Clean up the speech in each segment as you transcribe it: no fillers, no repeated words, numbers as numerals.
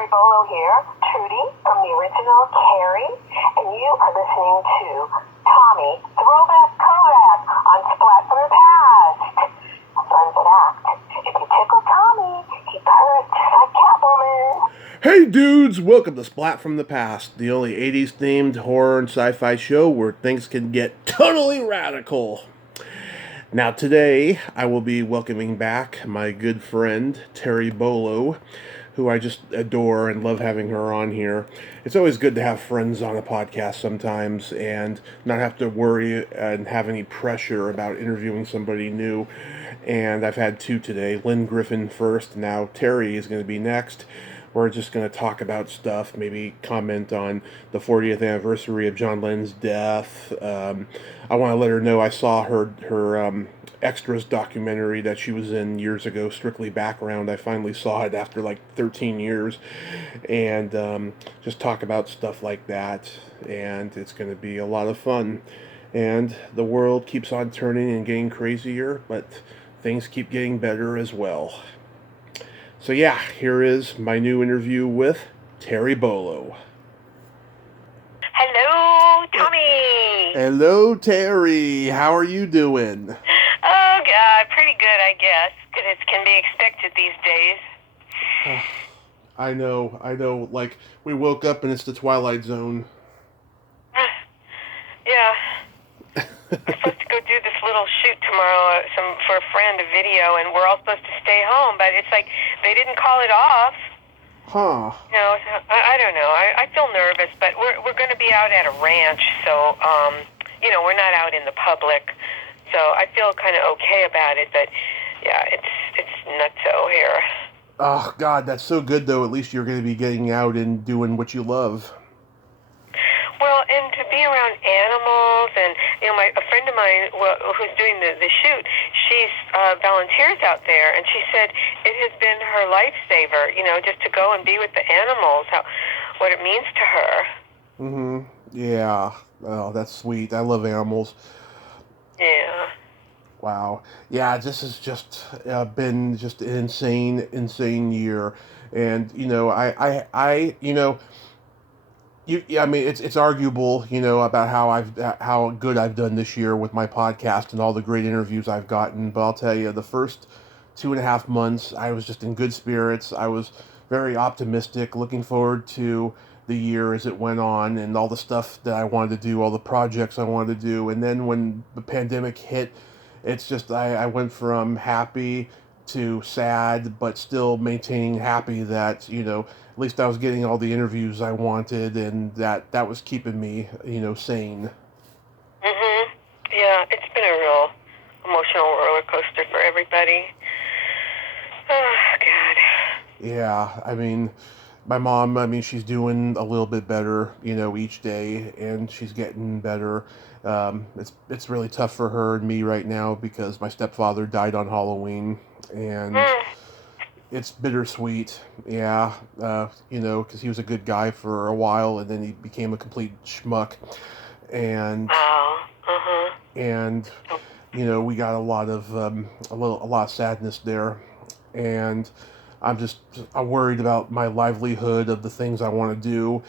Terry Bolo here, Trudy from the original Terry, and you are listening to Tommy, Throwback, Kovac on Splat from the Past. Fun fact, if you tickle Tommy, he purrs just like Catwoman. Hey dudes, welcome to Splat from the Past, the only 80s themed horror and sci-fi show where things can get totally radical. Now today, I will be welcoming back my good friend, Terry Bolo, who I just adore and love having her on here. It's always good to have friends on a podcast sometimes and not have to worry and have any pressure about interviewing somebody new. And I've had two today, Lynn Griffin first, now Terry is going to be next. We're just going to talk about stuff, maybe comment on the 40th anniversary of John Lennon's death. I want to let her know I saw her extras documentary that she was in years ago, Strictly Background. I finally saw it after like 13 years. And just talk about stuff like that. And it's going to be a lot of fun. And the world keeps on turning and getting crazier, but things keep getting better as well. So yeah, here is my new interview with Terry Bolo. Hello, Tommy. Hello, Terry. How are you doing? Oh, God, pretty good, I guess. Good as can be expected these days. I know. Like, we woke up and it's the Twilight Zone. Yeah. We're supposed to go do this little shoot tomorrow for a friend, a video, and we're all supposed to stay home, but it's like they didn't call it off. Huh. You know, I don't know. I feel nervous, but we're going to be out at a ranch, so, we're not out in the public. So I feel kind of okay about it, but yeah, it's nutso here. Oh, God, that's so good, though. At least you're going to be getting out and doing what you love. Well, and to be around animals, and a friend of mine who's doing the shoot, she's volunteers out there, and she said it has been her lifesaver. Just to go and be with the animals, what it means to her. Mm-hmm. Yeah. Oh, that's sweet. I love animals. Yeah. Wow. Yeah, this has just been just an insane year, and I mean, it's arguable, about how good I've done this year with my podcast and all the great interviews I've gotten. But I'll tell you, the first 2.5 months, I was just in good spirits. I was very optimistic, looking forward to the year as it went on, and all the stuff that I wanted to do, all the projects I wanted to do. And then when the pandemic hit, it's just I went from happy to sad, but still maintaining happy that, at least I was getting all the interviews I wanted, and that was keeping me, sane. Mhm. Yeah, it's been a real emotional roller coaster for everybody. Oh, God. Yeah, I mean, my mom, she's doing a little bit better, each day, and she's getting better. It's really tough for her and me right now because my stepfather died on Halloween, and it's bittersweet. Yeah, because he was a good guy for a while, and then he became a complete schmuck, and and we got a lot of sadness there, and I'm worried about my livelihood of the things I want to do,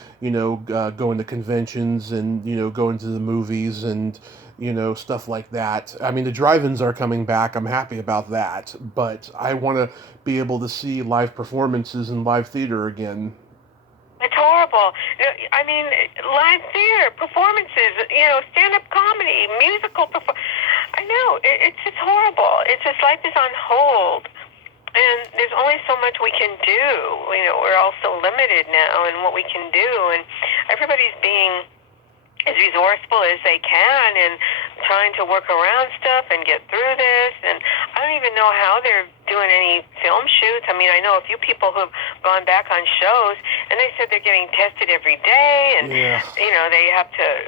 going to conventions and, going to the movies and, stuff like that. I mean, the drive-ins are coming back. I'm happy about that, but I want to be able to see live performances in live theater again. It's horrible. I mean, live theater, performances, stand-up comedy, musical I know, it's just horrible. It's just life is on hold. And there's only so much we can do. We're all so limited now in what we can do. And everybody's being as resourceful as they can and trying to work around stuff and get through this. And I don't even know how they're doing any film shoots. I mean, I know a few people who've gone back on shows, and they said they're getting tested every day. And, they have to,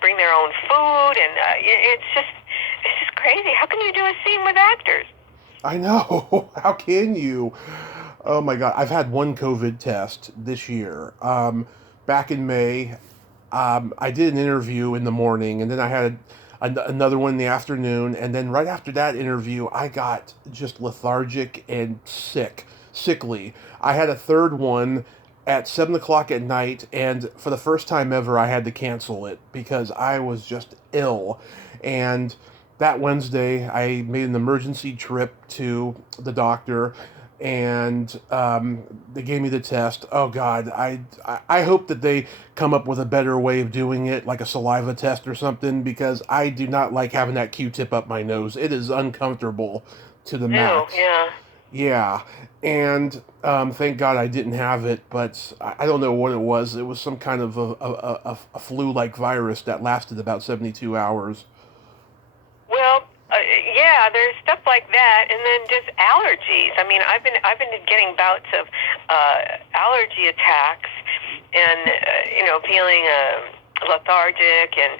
bring their own food. And it's just crazy. How can you do a scene with actors? I know. How can you? Oh my God. I've had one COVID test this year. Back in May, I did an interview in the morning, and then I had another one in the afternoon, and then right after that interview, I got just lethargic and sickly. I had a third one at 7 o'clock at night, and for the first time ever, I had to cancel it because I was just ill. And that Wednesday, I made an emergency trip to the doctor, and they gave me the test. Oh God, I hope that they come up with a better way of doing it, like a saliva test or something, because I do not like having that Q-tip up my nose. It is uncomfortable to the Ew, max. yeah. Yeah, and thank God I didn't have it, but I don't know what it was. It was some kind of a flu-like virus that lasted about 72 hours. Well, yeah, there's stuff like that, and then just allergies. I mean, I've been getting bouts of allergy attacks, and feeling lethargic and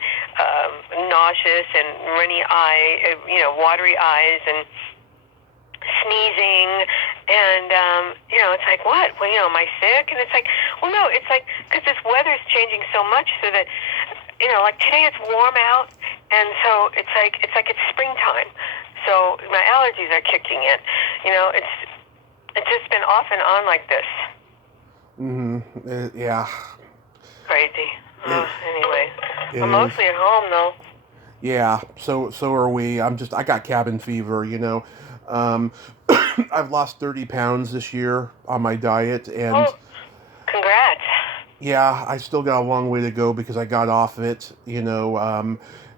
nauseous and runny eye, watery eyes and sneezing, and it's like, what? Well, am I sick? And it's like, well, no, it's like because this weather's changing so much, so that like today it's warm out, and so it's like it's springtime, so my allergies are kicking in. It's just been off and on like this. Yeah. Crazy. Anyway, It I'm is. mostly at home though. Yeah. So are we. I got cabin fever. Um, I've lost 30 pounds this year on my diet, and Oh, congrats. yeah, I still got a long way to go because I got off it.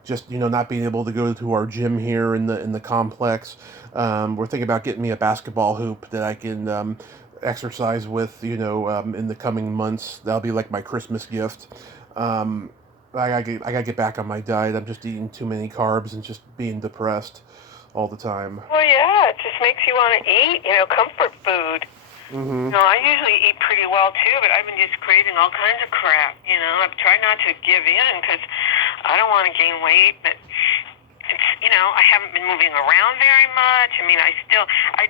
Just not being able to go to our gym here in the complex. We're thinking about getting me a basketball hoop that I can exercise with. In the coming months, that'll be like my Christmas gift. I gotta get back on my diet. I'm just eating too many carbs and just being depressed all the time. Well, yeah, it just makes you want to eat, comfort food. Mm-hmm. No, I usually eat pretty well too, but I've been just craving all kinds of crap. I've tried not to give in because I don't want to gain weight, but it's, I haven't been moving around very much. I mean, I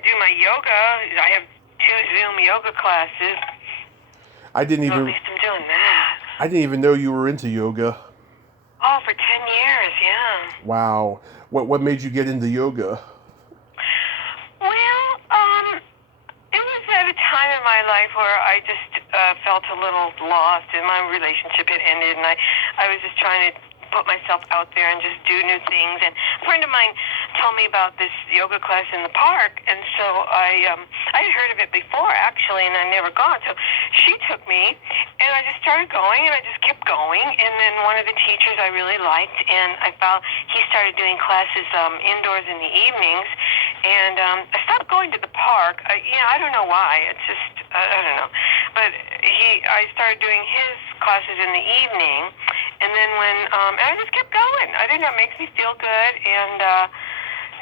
do my yoga. I have 2 Zoom yoga classes. I didn't So at even least I'm doing that. I didn't even know you were into yoga. Oh, for 10 years, yeah. Wow. What made you get into yoga? Well, it was at a time in my life where I just felt a little lost, and my relationship had ended, and I was just trying to put myself out there and just do new things. And a friend of mine told me about this yoga class in the park, and so I had heard of it before actually, and I'd never gone. So she took me, and I just started going, and I just kept going. And then one of the teachers I really liked, and I found he started doing classes indoors in the evenings, and I stopped going to the park. I don't know why. It's just I don't know, but I started doing his classes in the evening. And then and I just kept going. I think that makes me feel good, and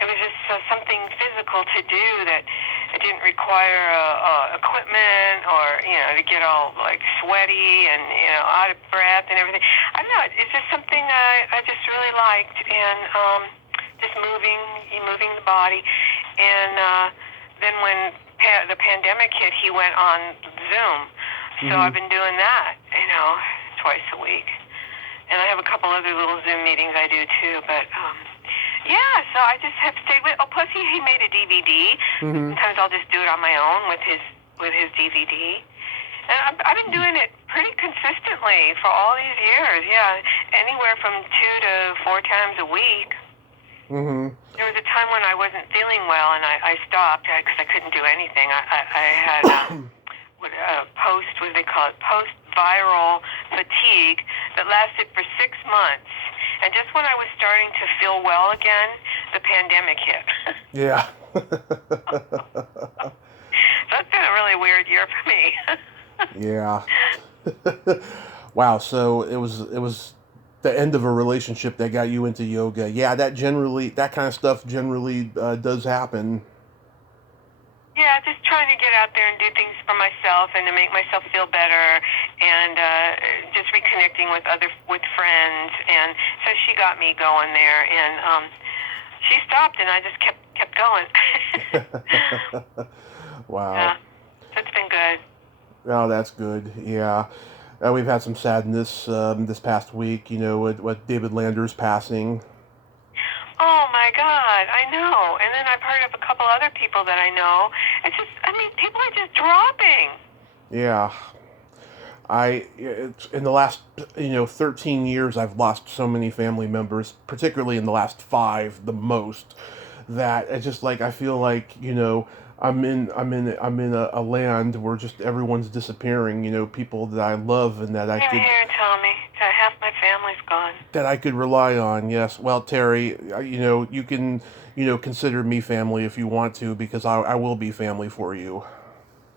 it was just something physical to do that it didn't require equipment or to get all like sweaty and out of breath and everything. I don't know. It's just something I just really liked, and just moving the body. And then when the pandemic hit, he went on Zoom. So I've been doing that, twice a week. And I have a couple other little Zoom meetings I do too, but so I just have stayed with. Oh, plus he made a DVD. Mm-hmm. Sometimes I'll just do it on my own with his DVD. And I've been doing it pretty consistently for all these years. Yeah, anywhere from 2 to 4 times a week. Mm-hmm. There was a time when I wasn't feeling well, and I stopped because I couldn't do anything. I had what they call it, post-viral fatigue that lasted for 6 months. And just when I was starting to feel well again, the pandemic hit. Yeah. So it's been a really weird year for me. Yeah. Wow. So it was the end of a relationship that got you into yoga. Yeah, that kind of stuff generally does happen. Yeah, just trying to get out there and do things for myself and to make myself feel better, and just reconnecting with friends. And so she got me going there, and she stopped, and I just kept going. Wow. Yeah, that's been good. Oh, that's good. Yeah. We've had some sadness this past week, with David Lander's passing. Oh my God, I know. And then I've heard of a couple other people that I know. It's just, people are just dropping. Yeah. It's in the last 13 years I've lost so many family members, particularly in the last 5 the most, that it's just like I feel like I'm in a land where just everyone's disappearing, people that I love and that I could Here, Tommy. Half my family's gone. that I could rely on. Yes. Well, Terry, you can consider me family if you want to, because I will be family for you.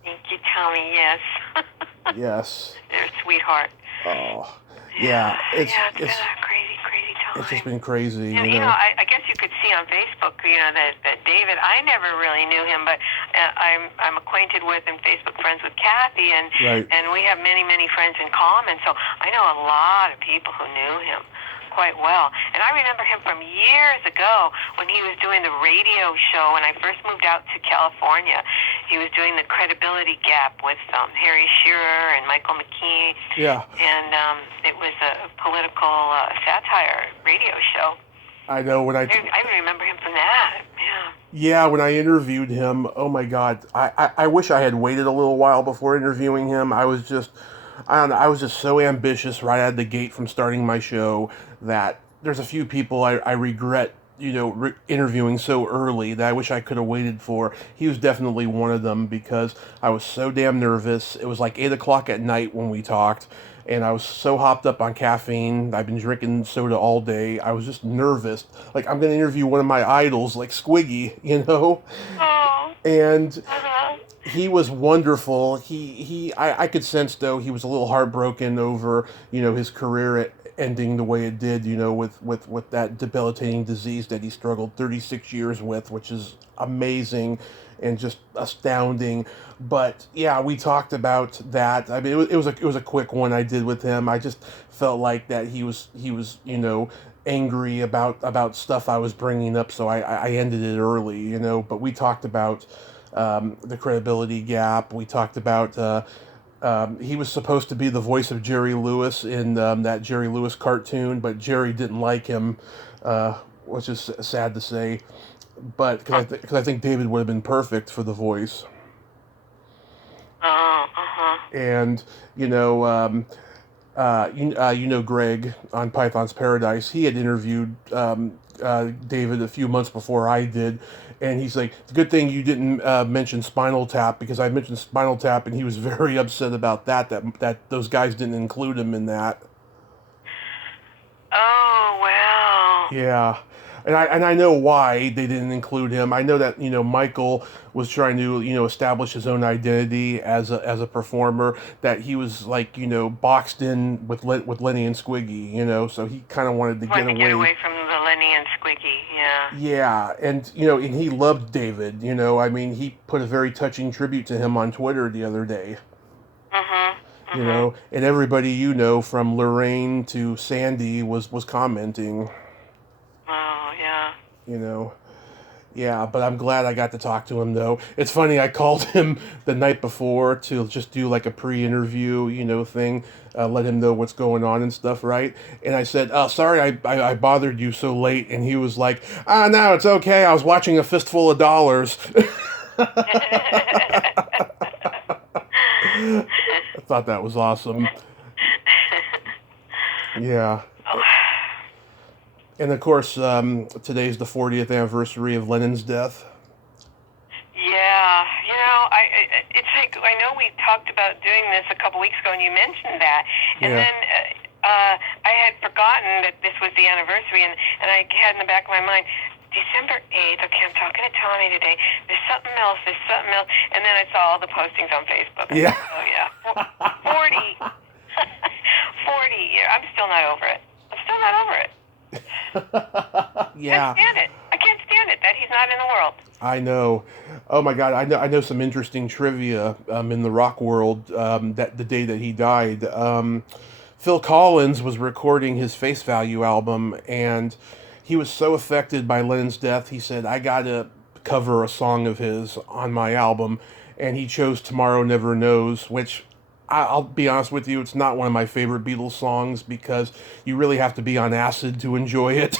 Thank you, Tommy. Yes. Yes. You're a sweetheart. Oh, yeah. It's been a crazy, crazy time. it's just been crazy. I guess you could see on Facebook, that David. I never really knew him, but I'm acquainted with and Facebook friends with Kathy, and Right. and we have many, many friends in common. So I know a lot of people who knew him quite well. And I remember him from years ago when he was doing the radio show when I first moved out to California. He was doing the Credibility Gap with Harry Shearer and Michael McKee. Yeah. And it was a political satire radio show. I know when I remember him from that. Yeah. Yeah, when I interviewed him, oh my God, I wish I had waited a little while before interviewing him. I was just so ambitious right out of the gate from starting my show that there's a few people I regret, interviewing so early that I wish I could have waited for. He was definitely one of them because I was so damn nervous. It was like 8 o'clock at night when we talked, and I was so hopped up on caffeine. I've been drinking soda all day. I was just nervous. Like, I'm going to interview one of my idols, like Squiggy, Oh. And Uh-huh. he was wonderful. I could sense, though, he was a little heartbroken over, his career ending the way it did, with that debilitating disease that he struggled 36 years with, which is amazing and just astounding. But yeah, we talked about that. I mean, it was a quick one I did with him. I just felt like that he was angry about stuff I was bringing up, so I ended it early, But we talked about the credibility gap. We talked about he was supposed to be the voice of Jerry Lewis in that Jerry Lewis cartoon, but Jerry didn't like him, which is sad to say. But because I think David would have been perfect for the voice. And Greg on Python's Paradise, he had interviewed David a few months before I did, and he's like, "It's a good thing you didn't mention Spinal Tap, because I mentioned Spinal Tap, and he was very upset about that those guys didn't include him in that." Oh, wow. Yeah. And I know why they didn't include him. I know that Michael was trying to establish his own identity as a performer. That he was like boxed in with Lenny and Squiggy. So he kind of wanted to get away from the Lenny and Squiggy. Yeah. Yeah, and and he loved David. I mean, he put a very touching tribute to him on Twitter the other day. And everybody from Lorraine to Sandy was commenting. Oh, yeah. Yeah, but I'm glad I got to talk to him, though. It's funny, I called him the night before to just do like a pre-interview, thing, let him know what's going on and stuff, right? And I said, "Oh, sorry I bothered you so late." And he was like, "No, it's okay. I was watching A Fistful of Dollars." I thought that was awesome. Yeah. And of course, today's the 40th anniversary of Lennon's death. Yeah, it's like, I know we talked about doing this a couple weeks ago, and you mentioned that, and then I had forgotten that this was the anniversary, and I had in the back of my mind, December 8th, okay, I'm talking to Tommy today, there's something else, and then I saw all the postings on Facebook. Yeah. Oh, yeah. 40. 40 years. I'm still not over it. Yeah. I can't stand it that he's not in the world. I know. Oh my God, I know some interesting trivia in the rock world that the day that he died. Phil Collins was recording his Face Value album, and he was so affected by Lennon's death, he said, "I gotta cover a song of his on my album," and he chose "Tomorrow Never Knows," which I'll be honest with you, it's not one of my favorite Beatles songs because you really have to be on acid to enjoy it.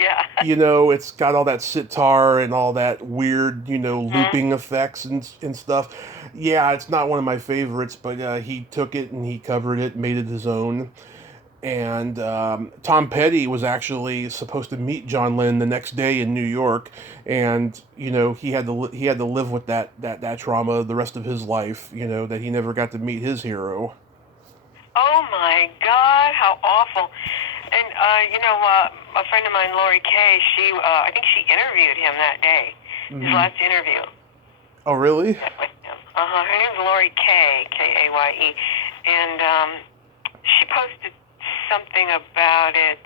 Yeah. you know, it's got all that sitar and all that weird, you know, Mhm. looping effects and stuff. Yeah, it's not one of my favorites, but he took it and he covered it, made it his own. And Tom Petty was actually supposed to meet John Lennon the next day in New York, and you know he had to live with that trauma the rest of his life. You know that he never got to meet his hero. Oh my God, how awful! And a friend of mine, Lori Kay, I think she interviewed him that day. His Hmm. last interview Oh, really? with him. Her name's Lori Kay, Kaye, and she posted something about it.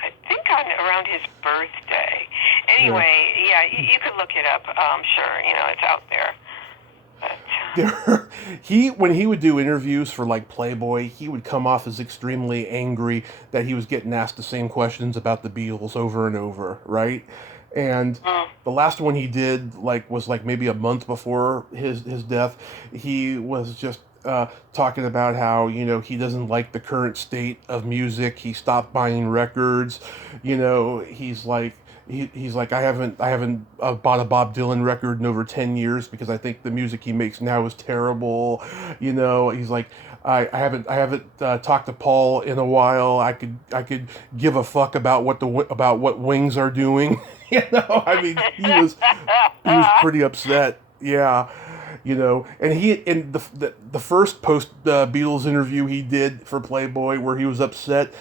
I think around his birthday. Yeah. Anyway, yeah, you could look it up. I'm sure it's out there. But He when he would do interviews for like Playboy, he would come off as extremely angry that he was getting asked the same questions about the Beatles over and over, right? And mm, the last one he did was like maybe a month before his death. He was just talking about how you know he doesn't like the current state of music. He stopped buying records. You know, he's like I haven't bought a Bob Dylan record in over 10 years because I think the music he makes now is terrible. You know, he's like I haven't talked to Paul in a while. I could give a fuck about about what Wings are doing. You know, I mean he was pretty upset. Yeah, you know, and he in the first post Beatles interview he did for Playboy where he was upset.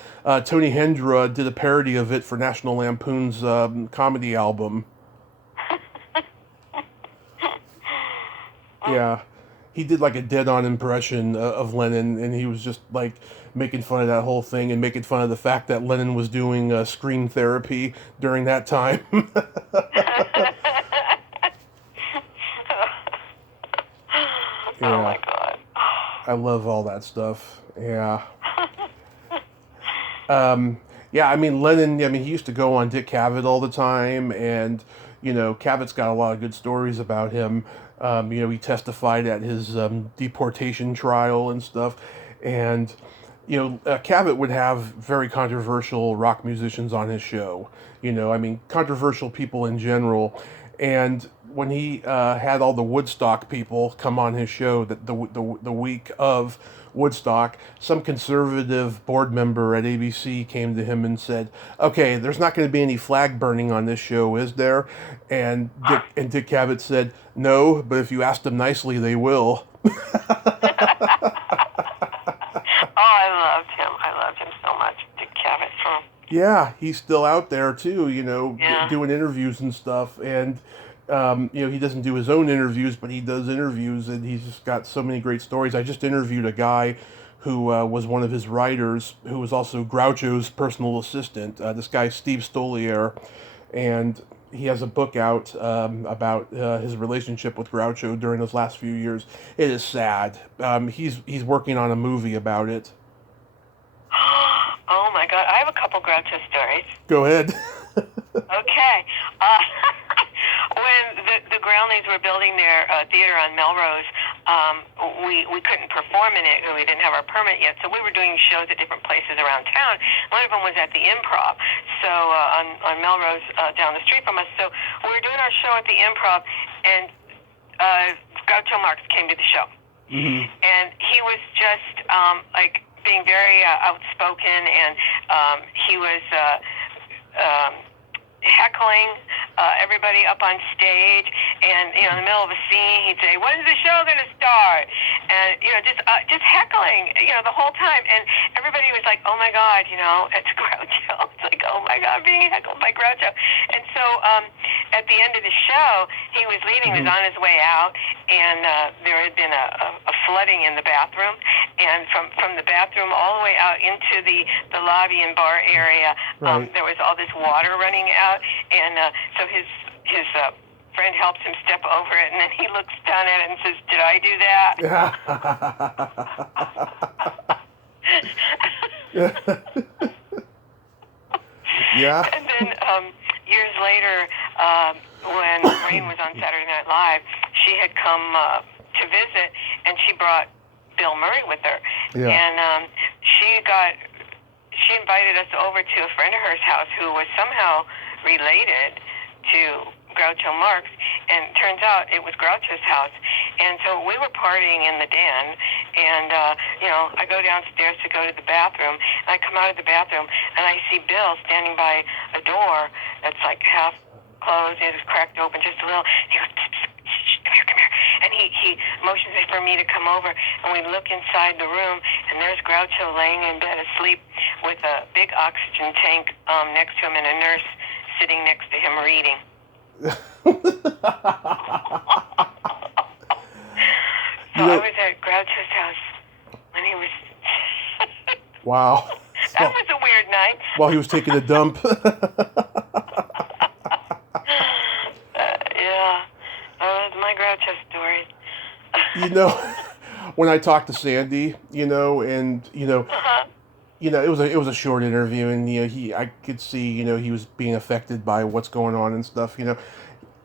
Tony Hendra did a parody of it for National Lampoon's comedy album. Yeah, he did like a dead-on impression of Lennon, and he was just like making fun of that whole thing and making fun of the fact that Lennon was doing screen therapy during that time. oh Yeah, my God. I love all that stuff. Yeah. Yeah, I mean Lennon. I mean he used to go on Dick Cavett all the time, and you know Cavett's got a lot of good stories about him. You know he testified at his deportation trial and stuff, and you know Cavett would have very controversial rock musicians on his show. You know, I mean controversial people in general, and when he had all the Woodstock people come on his show the week of Woodstock, some conservative board member at ABC came to him and said, "Okay, there's not going to be any flag burning on this show, is there?" And Dick Cavett said, "No, but if you ask them nicely, they will." I loved him. I loved him so much. Dick Cavett from Yeah, he's still out there too, you know, yeah. doing interviews and stuff. And you know, he doesn't do his own interviews, but he does interviews, and he's just got so many great stories. I just interviewed a guy who was one of his writers, who was also Groucho's personal assistant. This guy Steve Stolier, and he has a book out about his relationship with Groucho during those last few years. It is sad. He's working on a movie about it. Oh my God, I have a couple Groucho stories. Go ahead. Okay. Uh, when the Groundlings were building their theater on Melrose, we couldn't perform in it. We didn't have our permit yet, so we were doing shows at different places around town. One of them was at the Improv, so on Melrose down the street from us. So we were doing our show at the Improv, and Groucho Marx came to the show. Hmm. And he was just like being very outspoken, and he was heckling everybody up on stage, and in the middle of a scene he'd say, "When's the show going to start?" And just heckling the whole time, and everybody was like, "Oh my God, it's Groucho." It's like, "Oh my God, being heckled by Groucho." And so at the end of the show, he was leaving, he was on his way out, and there had been a flooding in the bathroom, and from the bathroom all the way out into the lobby and bar area, Right. there was all this water running out, and so his friend helps him step over it, and then he looks down at it and says, "Did I do that?" Yeah. And then years later, when Maureen was on Saturday Night Live, she had come to visit, and she brought Bill Murray with her. Yeah. And she invited us over to a friend of hers house who was somehow related to Groucho Marx, and turns out it was Groucho's house. And so we were partying in the den, and I go downstairs to go to the bathroom, and I come out of the bathroom, and I see Bill standing by a door that's like half closed, it was cracked open just a little. He goes, come here. And he motions for me to come over, and we look inside the room, and there's Groucho laying in bed asleep with a big oxygen tank next to him, and a nurse sitting next to him reading. So I was at Groucho's house when he was... Wow. That was a weird night. While he was taking a dump. Yeah. My Groucho stories. When I talked to Sandy, and it was a short interview, and I could see he was being affected by what's going on and stuff.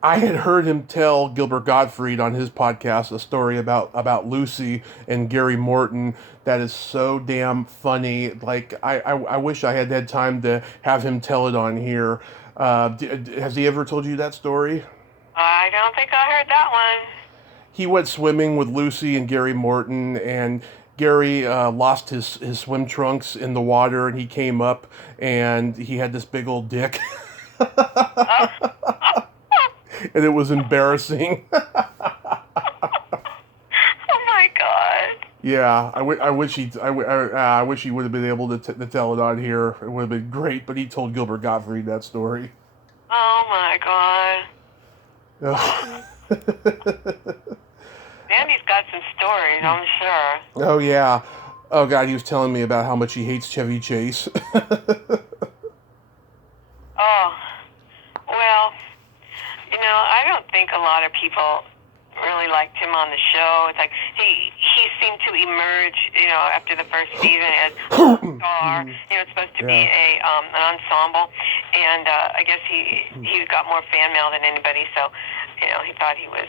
I had heard him tell Gilbert Gottfried on his podcast a story about Lucy and Gary Morton that is so damn funny. Like I wish I had time to have him tell it on here. Has he ever told you that story? I don't think I heard that one. He went swimming with Lucy and Gary Morton, and Gary lost his swim trunks in the water, and he came up, and he had this big old dick. And it was embarrassing. Oh my God. Yeah, I wish he would have been able to tell it on here. It would have been great, but he told Gilbert Gottfried that story. Oh my God. Andy's got some stories, I'm sure. Oh yeah. Oh God, he was telling me about how much he hates Chevy Chase. Oh, well, I don't think a lot of people really liked him on the show. It's like he seemed to emerge, after the first season as a star. It's supposed to be an ensemble, and I guess he got more fan mail than anybody. So, he thought he was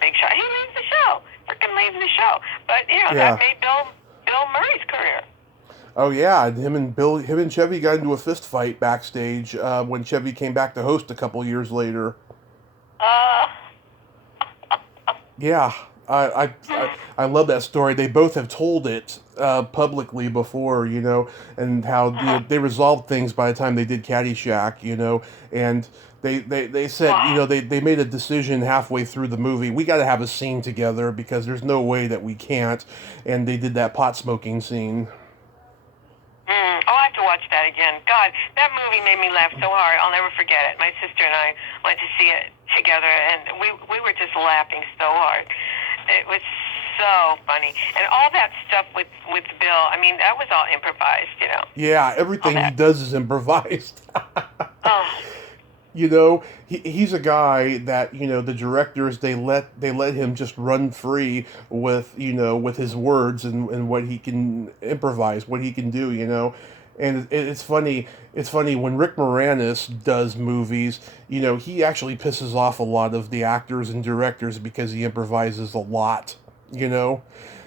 big shot. He leaves the show, freaking leaves the show. But that made Bill Murray's career. Oh yeah, him and Chevy got into a fist fight backstage when Chevy came back to host a couple years later. Yeah, I love that story. They both have told it publicly before, and how they resolved things by the time they did Caddyshack, and they said, they made a decision halfway through the movie. We got to have a scene together because there's no way that we can't, and they did that pot smoking scene. I'll have to watch that again. God, that movie made me laugh so hard. I'll never forget it. My sister and I went to see it together, and we were just laughing so hard. It was so funny. And all that stuff with Bill, I mean, that was all improvised, Yeah, everything he does is improvised. Oh. He's a guy that, the directors, they let him just run free with, with his words and what he can improvise, what he can do, And it's funny when Rick Moranis does movies, he actually pisses off a lot of the actors and directors because he improvises a lot,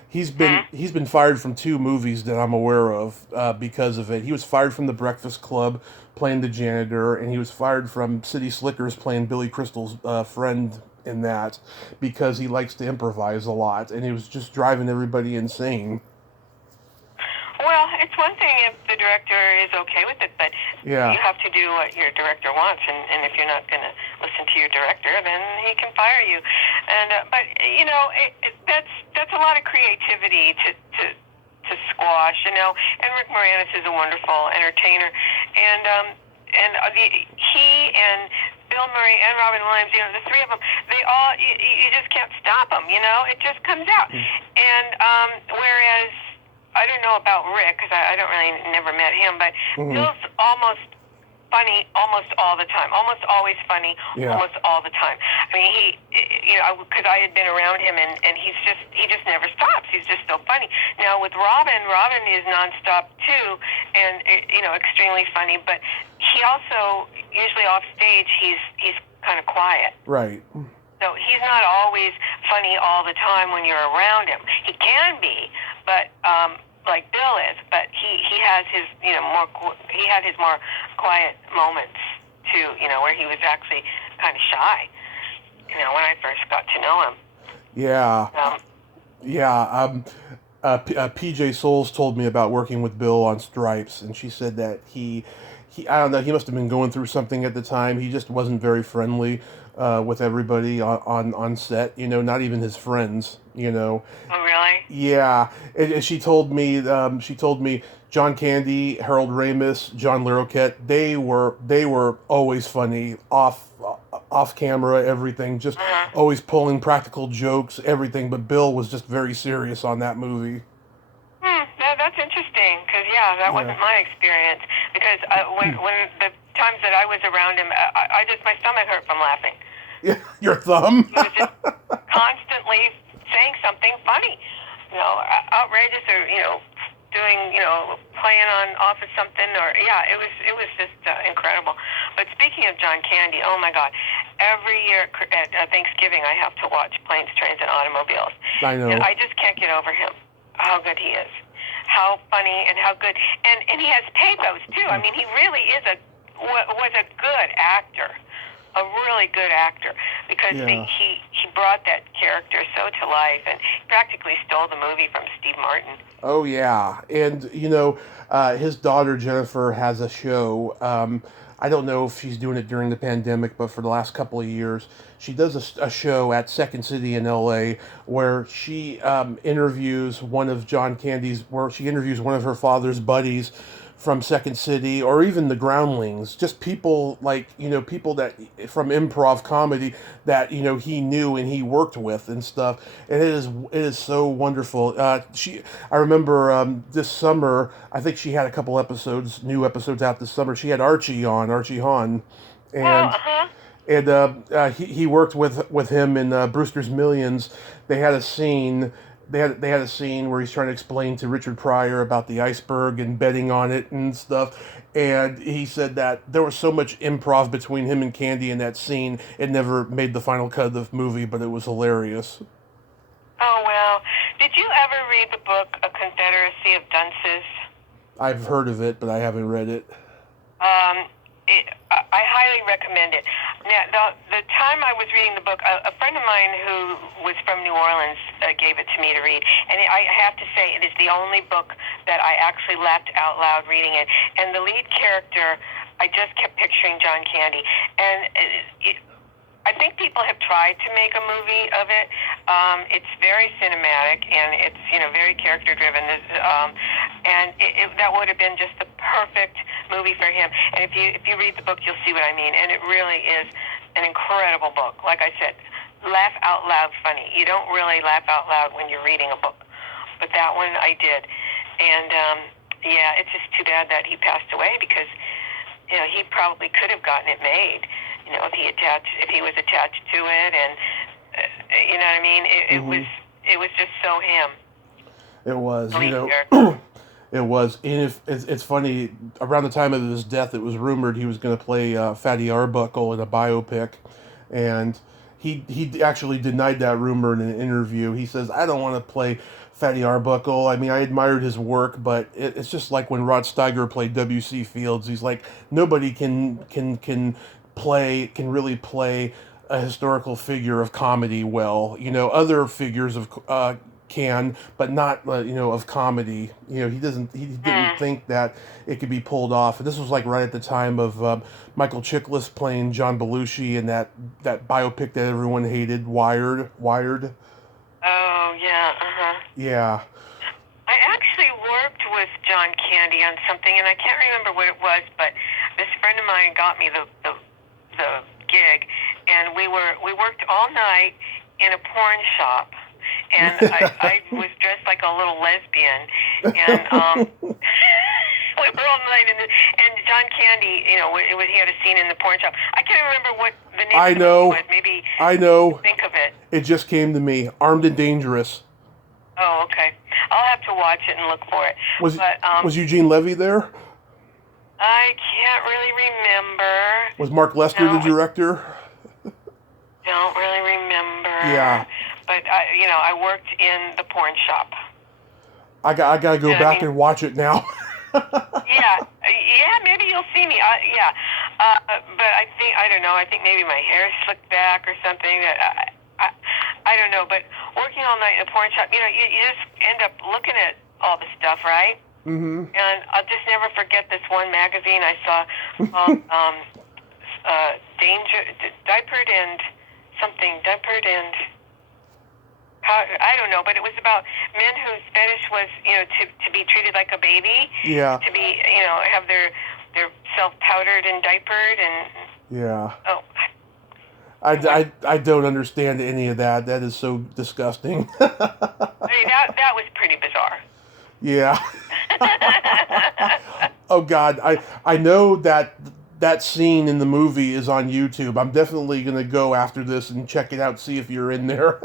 He's been fired from 2 movies that I'm aware of because of it. He was fired from The Breakfast Club playing the janitor, and he was fired from City Slickers playing Billy Crystal's friend in that because he likes to improvise a lot, and he was just driving everybody insane. Well, it's one thing if the director is okay with it, but you have to do what your director wants, and if you're not going to listen to your director, then he can fire you. And but that's a lot of creativity to squash, And Rick Moranis is a wonderful entertainer, and he and Bill Murray and Robin Williams, the 3 of them, they all you just can't stop them. It just comes out. And whereas I don't know about Rick because I don't really never met him, but Bill's almost funny almost all the time, almost always funny, almost all the time. I mean, because I had been around him, and he just never stops. He's just so funny. Now with Robin is nonstop too, and extremely funny. But he also usually off stage he's kind of quiet. Right. So he's not always funny all the time when you're around him. He can be, but like Bill is, but he has his more quiet moments. too, where he was actually kind of shy, when I first got to know him. Yeah. Yeah. PJ Souls told me about working with Bill on Stripes, and she said that he I don't know, he must have been going through something at the time. He just wasn't very friendly with everybody on set, not even his friends, Oh, really? Yeah, and she told me John Candy, Harold Ramis, John Larroquette, they were always funny off camera, everything, just Uh-huh. always pulling practical jokes, everything. But Bill was just very serious on that movie. That's interesting, because, that wasn't my experience. Because when the times that I was around him, my stomach hurt from laughing. Yeah, your thumb? He was just constantly saying something funny, outrageous, or, doing, playing off of something, or, it was just incredible. But speaking of John Candy, oh my God, every year at Thanksgiving I have to watch Planes, Trains, and Automobiles. I know. And I just can't get over him, how good he is, how funny and how good, and he has pathos too. I mean, he really was a good actor. A really good actor, because he brought that character so to life, and practically stole the movie from Steve Martin. Oh yeah, and his daughter Jennifer has a show. I don't know if she's doing it during the pandemic, but for the last couple of years, she does a show at Second City in L.A. where she interviews one of her father's buddies from Second City, or even the Groundlings, just people people that from improv comedy that he knew and he worked with and stuff, and it is so wonderful. I remember this summer, I think she had a couple new episodes out this summer. She had Archie Hahn, and he worked with him in Brewster's Millions. They had a scene. They had a scene where he's trying to explain to Richard Pryor about the iceberg and betting on it and stuff. And he said that there was so much improv between him and Candy in that scene, it never made the final cut of the movie, but it was hilarious. Oh, well. Did you ever read the book A Confederacy of Dunces? I've heard of it, but I haven't read it. I highly recommend it. Now, the time I was reading the book, a friend of mine who was from New Orleans gave it to me to read, and I have to say, it is the only book that I actually laughed out loud reading it. And the lead character, I just kept picturing John Candy. And I think people have tried to make a movie of it. It's very cinematic, and it's very character driven. And that would have been just the perfect movie for him. And if you read the book, you'll see what I mean. And it really is an incredible book. Like I said, laugh out loud funny. You don't really laugh out loud when you're reading a book, but that one I did. And it's just too bad that he passed away, because he probably could have gotten it made. If he was attached to it, and you know what I mean. It was just so him. It was, it was. And it's funny. Around the time of his death, it was rumored he was going to play Fatty Arbuckle in a biopic, and he actually denied that rumor in an interview. He says, "I don't want to play Fatty Arbuckle. I mean, I admired his work, but it's just like when Rod Steiger played W.C. Fields. He's like, nobody can really play a historical figure of comedy well. Other figures of can, but not of comedy. He didn't think that it could be pulled off. And this was like right at the time of Michael Chiklis playing John Belushi in that biopic that everyone hated, Wired. Oh yeah, Yeah. I actually worked with John Candy on something, and I can't remember what it was, but this friend of mine got me the gig, and we worked all night in a porn shop, and I was dressed like a little lesbian, and we were all night, and John Candy, he had a scene in the porn shop. I can't remember what the name of the movie was. Maybe I know. Think of it. It just came to me. Armed and Dangerous. Oh, okay. I'll have to watch it and look for it. Was Eugene Levy there? I can't really remember. Was Mark Lester the director? Don't really remember. Yeah. But I worked in the porn shop. I gotta go back and watch it now. Yeah, maybe you'll see me. But I don't know. I think maybe my hair slicked back or something. I don't know. But working all night in a porn shop, you just end up looking at all the stuff, right? Mm-hmm. And I'll just never forget this one magazine I saw called Diapered and I don't know, but it was about men whose fetish was, to be treated like a baby. Yeah. To be, have their self-powdered and diapered and... Yeah. Oh. I don't understand any of that. That is so disgusting. I mean, that was pretty bizarre. Yeah. Oh, God. I know that scene in the movie is on YouTube. I'm definitely going to go after this and check it out, see if you're in there.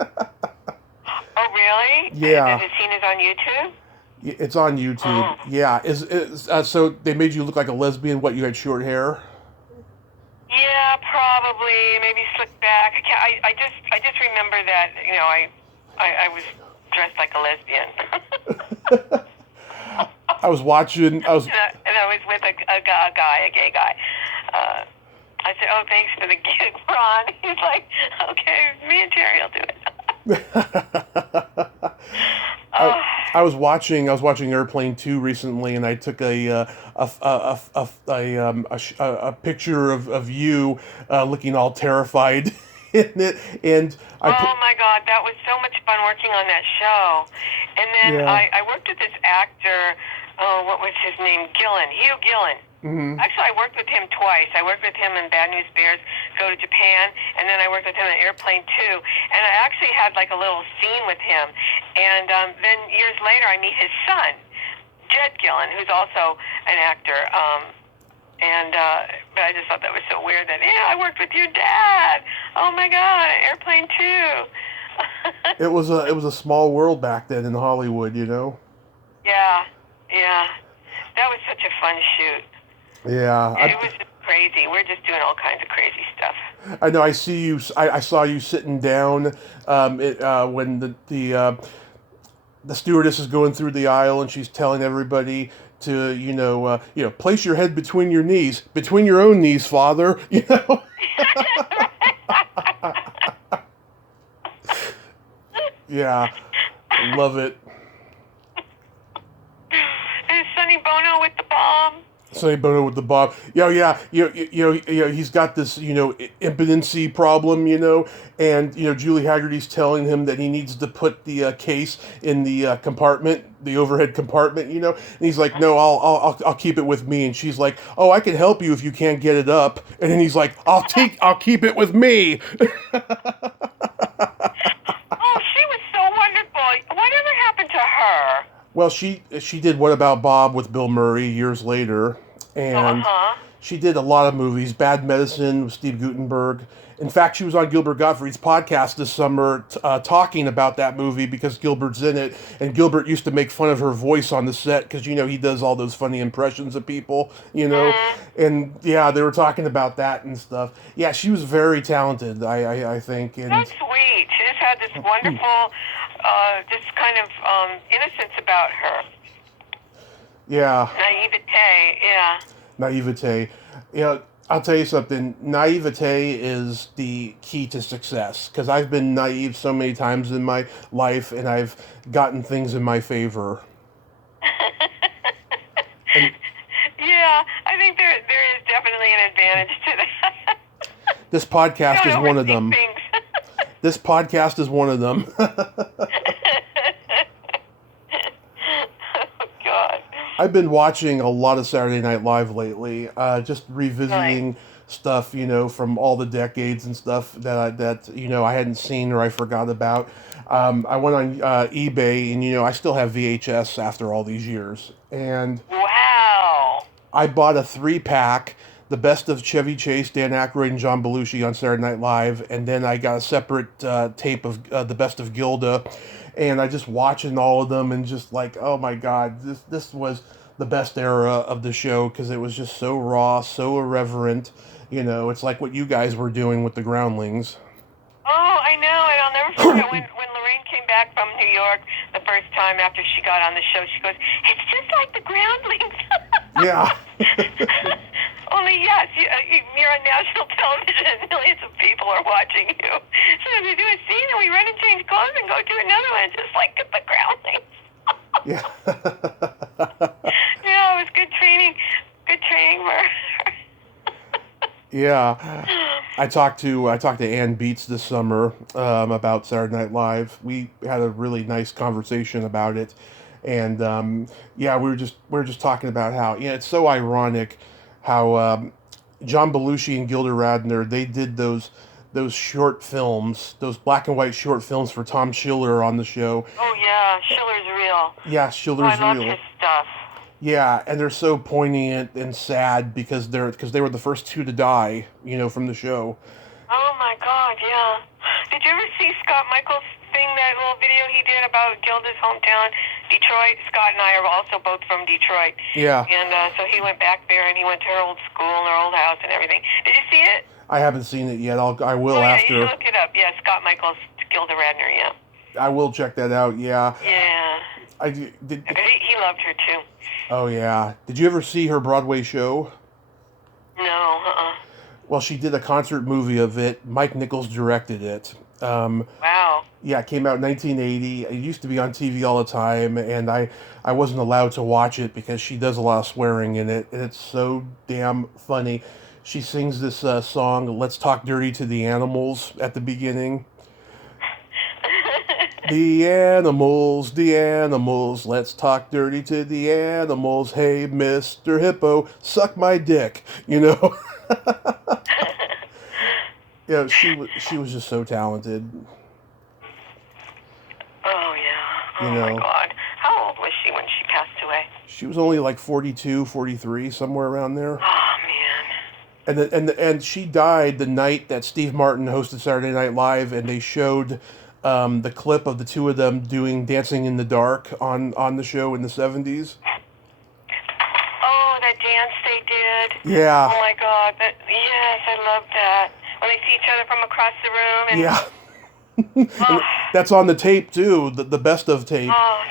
Oh, really? Yeah. The scene is on YouTube? It's on YouTube. Oh. Yeah. So they made you look like a lesbian? What, you had short hair? Yeah, probably. Maybe slicked back. I just remember that, I was dressed like a lesbian. I was watching... And I was with a gay guy. I said, "Oh, thanks for the gig, Ron." He's like, "Okay, me and Terry will do it." I was watching Airplane 2 recently, and I took a picture of you looking all terrified in it, and oh my God, that was so much fun working on that show. And then Yeah. I worked with this actor. Oh, what was his name? Hugh Gillen. Mm-hmm. Actually, I worked with him twice. I worked with him in Bad News Bears Go to Japan, and then I worked with him in Airplane 2. And I actually had like a little scene with him. And then years later, I meet his son, Jed Gillen, who's also an actor. But I just thought that was so weird that, I worked with your dad. Oh my God, Airplane 2. It was a small world back then in Hollywood, Yeah. That was such a fun shoot. Yeah. It was just crazy. We're just doing all kinds of crazy stuff. I know. I see you. I saw you sitting down when the stewardess is going through the aisle and she's telling everybody to place your head between your knees, between your own knees, Father. Yeah, love it. And Sonny Bono with the bomb. Sonny Bono with the bomb. Yeah. He's got this, impotency problem, and Julie Haggerty's telling him that he needs to put the case in the compartment, the overhead compartment, and he's like, "No, I'll keep it with me." And she's like, "Oh, I can help you if you can't get it up." And then he's like, I'll keep it with me." Oh, she was so wonderful. Whatever happened to her? Well, she did What About Bob with Bill Murray years later, and she did a lot of movies. Bad Medicine with Steve Guttenberg. In fact, she was on Gilbert Gottfried's podcast this summer talking about that movie because Gilbert's in it, and Gilbert used to make fun of her voice on the set because he does all those funny impressions of people, and yeah, they were talking about that and stuff. Yeah, she was very talented, I think. And that's sweet. She just had this wonderful, just kind of innocence about her. Yeah. Naivete, yeah. Naivete. I'll tell you something. Naivete is the key to success because I've been naive so many times in my life, and I've gotten things in my favor. Yeah, I think there is definitely an advantage to that. This podcast is one of them. This podcast is one of them. I've been watching a lot of Saturday Night Live lately, just revisiting stuff, from all the decades and stuff that I hadn't seen or I forgot about. I went on eBay, and I still have VHS after all these years. And wow! I bought a 3-pack, the best of Chevy Chase, Dan Aykroyd, and John Belushi on Saturday Night Live, and then I got a separate tape of the best of Gilda. And I just watching all of them and just like, oh my God, this was the best era of the show because it was just so raw, so irreverent. It's like what you guys were doing with the Groundlings. Oh, I know, and I'll never forget when Lorraine came back from New York the first time after she got on the show. She goes, "It's just like the Groundlings." Yeah. Only yes, you're on national television and millions of people are watching you. So we do a scene and we run and change clothes and go do another one, just like the Groundlings. Yeah. Yeah, it was good training. Good training for her. Yeah, I talked to Ann Beats this summer about Saturday Night Live. We had a really nice conversation about it, and yeah, we were just talking about how it's so ironic how John Belushi and Gilda Radner, they did those short films, those black and white short films for Tom Schiller on the show. Oh yeah, Schiller's real. Yeah, Schiller's I love real. his stuff. Yeah, and they're so poignant and sad because they were the first two to die, from the show. Oh my God, yeah. Did you ever see Scott Michaels' thing, that little video he did about Gilda's hometown, Detroit? Scott and I are also both from Detroit. Yeah. And so he went back there and he went to her old school and her old house and everything. Did you see it? I haven't seen it yet. I will yeah, after. You should look it up. Yeah, Scott Michaels, Gilda Radner. Yeah. I will check that out. Yeah. Yeah. Did. He loved her too. Oh yeah. Did you ever see her Broadway show? No. Well, she did a concert movie of it. Mike Nichols directed it. Wow. Yeah, it came out in 1980. It used to be on TV all the time, and I wasn't allowed to watch it because she does a lot of swearing in it, and it's so damn funny. She sings this song, "Let's Talk Dirty to the Animals," at the beginning. The animals, let's talk dirty to the animals. Hey, Mr. Hippo, suck my dick, Yeah, she was just so talented. Oh, yeah. Oh, my God. How old was she when she passed away? She was only like 42, 43, somewhere around there. Oh, man. And she died the night that Steve Martin hosted Saturday Night Live, and they showed the clip of the two of them doing Dancing in the Dark on the show in the 70s. Oh, that dance they did. Yeah. Oh, my God. Yes, I love that. When they see each other from across the room. And, yeah. That's on the tape, too, the best of tape. Oh,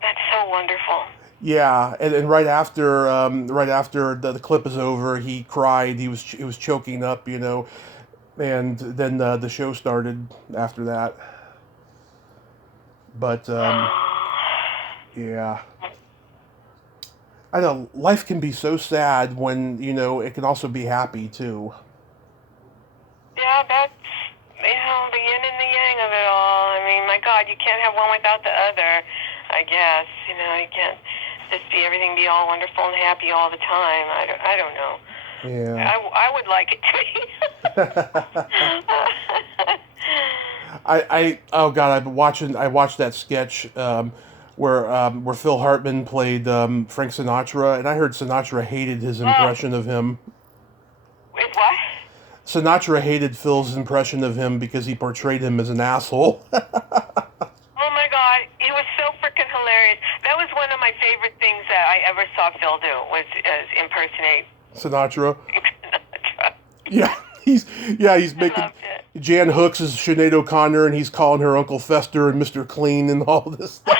that's so wonderful. Yeah, and right after the clip is over, he cried. He was choking up, and then the show started after that. But yeah, I know life can be so sad when it can also be happy too. Yeah, that's the yin and the yang of it all. I mean, my God, you can't have one without the other. I guess you can't just be all wonderful and happy all the time. I don't know. Yeah. I would like it to be. Oh God, I watched that sketch where Phil Hartman played Frank Sinatra, and I heard Sinatra hated his impression of him. With what? Sinatra hated Phil's impression of him because he portrayed him as an asshole. Oh my God, he was so freaking hilarious. That was one of my favorite things that I ever saw Phil do, was impersonate Sinatra. Sinatra. Yeah, he's making Jan Hooks is Sinead O'Connor, and he's calling her Uncle Fester and Mr. Clean and all this stuff.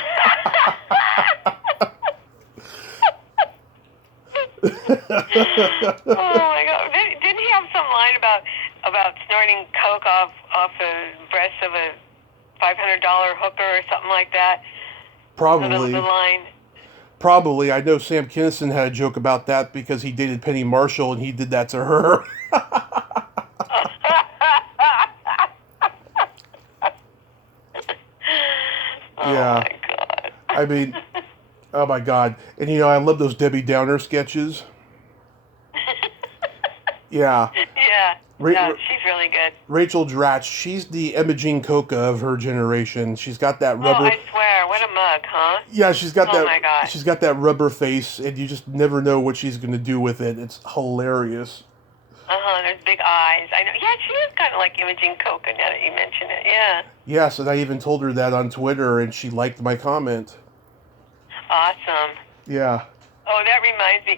Oh my God! Didn't he have some line about snorting coke off the breast of a $500 hooker or something like that? Probably. The line. Probably. I know Sam Kinison had a joke about that because he dated Penny Marshall and he did that to her. Yeah. Oh my God. I mean, oh my God. And I love those Debbie Downer sketches. Yeah. Yeah. Yeah, she's really good. Rachel Dratch, she's the Imogene Coca of her generation. She's got that rubber. Oh, I swear, what a mug, huh? Yeah, she's got that. Oh my God. She's got that rubber face, and you just never know what she's going to do with it. It's hilarious. There's big eyes. I know. Yeah, she is kind of like Imogene Coca now that you mention it. Yeah. Yes, and I even told her that on Twitter, and she liked my comment. Awesome. Yeah. Oh, that reminds me.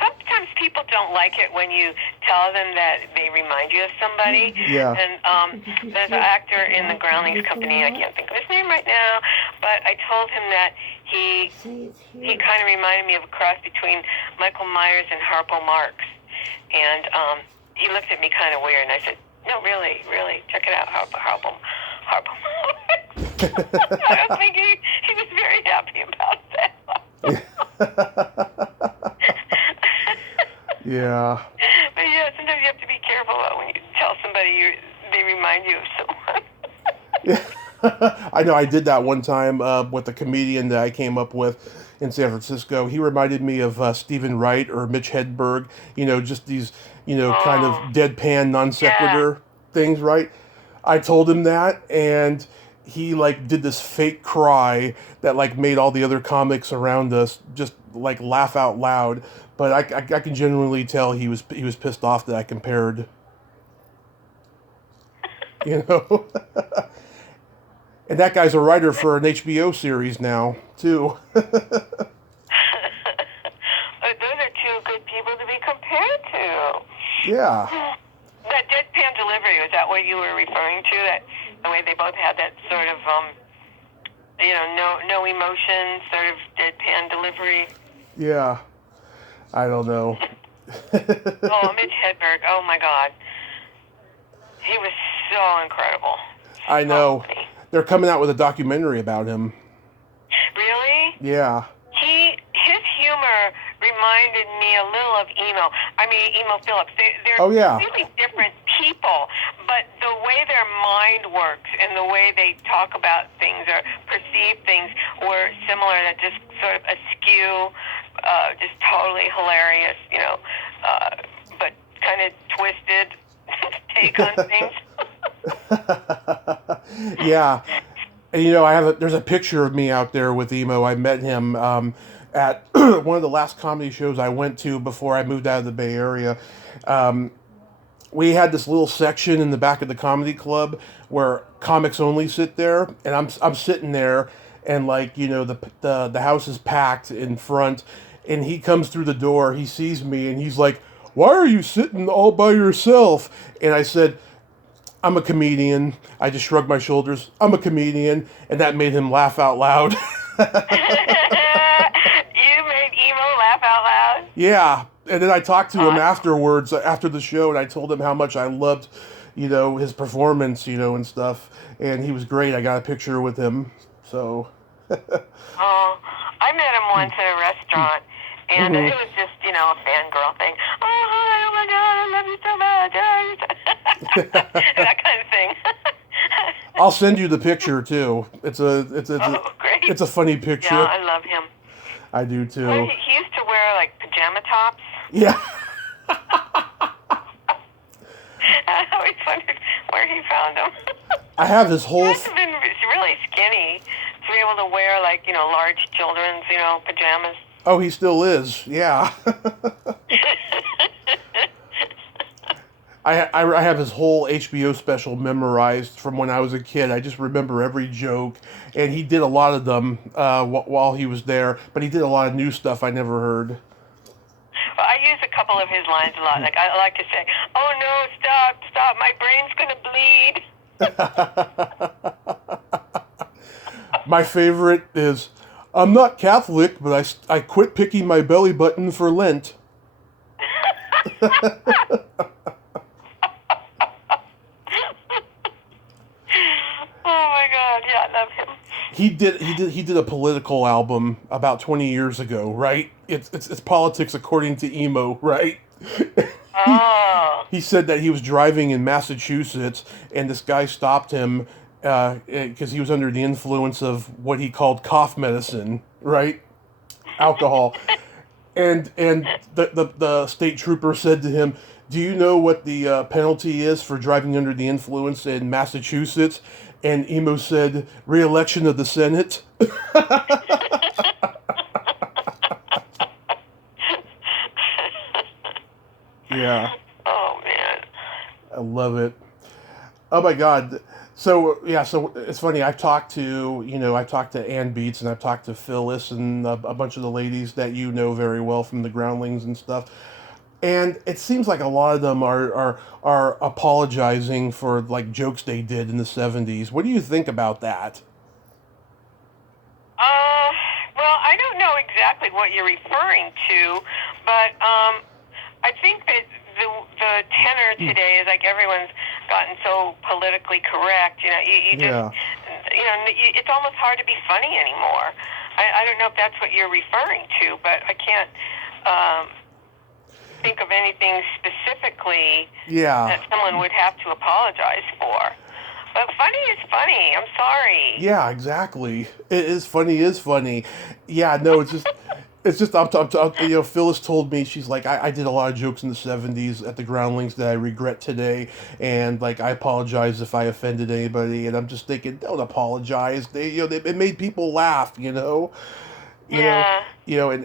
Sometimes people don't like it when you tell them that they remind you of somebody. Yeah. And there's an actor in the Groundlings company. I can't think of his name right now, but I told him that he kind of reminded me of a cross between Michael Myers and Harpo Marx. and he looked at me kind of weird, and I said, "No, really, check it out, Harpum." I was thinking he was very happy about that. Yeah. But yeah, sometimes you have to be careful when you tell somebody they remind you of someone. Yeah. I know I did that one time with a comedian that I came up with in San Francisco. He reminded me of Stephen Wright or Mitch Hedberg, just these, kind of deadpan non sequitur things, right? I told him that, and he like did this fake cry that like made all the other comics around us just like laugh out loud. But I can genuinely tell he was pissed off that I compared, you know. And that guy's a writer for an HBO series now too. Those are two good people to be compared to. Yeah. That deadpan delivery, was that what you were referring to? That the way they both had that sort of, no emotion, sort of deadpan delivery. Yeah. I don't know. Oh, Mitch Hedberg. Oh my God, he was so incredible. I know. So funny. They're coming out with a documentary about him. Really? Yeah. His humor reminded me a little of Emo Phillips. They're really different people, but the way their mind works and the way they talk about things or perceive things were similar. That just sort of askew, just totally hilarious, but kind of twisted take on things. Yeah. And there's a picture of me out there with Emo. I met him at one of the last comedy shows I went to before I moved out of the Bay Area. We had this little section in the back of the comedy club where comics only sit there, and I'm sitting there, and the house is packed in front, and he comes through the door, he sees me, and he's like, "Why are you sitting all by yourself?" And I said, "I'm a comedian." I just shrugged my shoulders. "I'm a comedian," and that made him laugh out loud. You made Emo laugh out loud? Yeah, and then I talked to him afterwards, after the show, and I told him how much I loved, his performance, and stuff, and he was great. I got a picture with him, so. I met him once at a restaurant, and it was just, a fangirl thing. "Oh, hi, oh my God, I love you so much." That kind of thing. I'll send you the picture too. It's great. It's a funny picture. Yeah, I love him. I do too. Well, he used to wear like pajama tops. Yeah. I always wondered where he found them. I have his whole. He must have been really skinny to be able to wear large children's pajamas. Oh, he still is. Yeah. I have his whole HBO special memorized from when I was a kid. I just remember every joke, and he did a lot of them while he was there. But he did a lot of new stuff I never heard. Well, I use a couple of his lines a lot. Like I like to say, "Oh no, stop! My brain's gonna bleed." My favorite is, "I'm not Catholic, but I quit picking my belly button for Lent." Oh my God! Yeah, I love him. He did a political album about 20 years ago, right? It's politics according to Emo, right? Oh. He said that he was driving in Massachusetts, and this guy stopped him because he was under the influence of what he called cough medicine, right? Alcohol. And the state trooper said to him, "Do you know what the penalty is for driving under the influence in Massachusetts?" And Emo said, "Re-election of the Senate." Yeah. Oh man. I love it. Oh my God. So it's funny. I've talked to Ann Beats, and I've talked to Phyllis and a bunch of the ladies that you know very well from the Groundlings and stuff. And it seems like a lot of them are apologizing for like jokes they did in the 70s. What do you think about that? Well, I don't know exactly what you're referring to, but I I think that the tenor today is like everyone's gotten so politically correct. You know, you just, it's almost hard to be funny anymore. I don't know if that's what you're referring to, but I can't think of anything specifically that someone would have to apologize for. But funny is funny. I'm sorry. Yeah, exactly. It is funny. Yeah, no, it's just, Phyllis told me, she's like, I did a lot of jokes in the 70s at the Groundlings that I regret today, and like, I apologize if I offended anybody, and I'm just thinking, don't apologize. It made people laugh, you know? And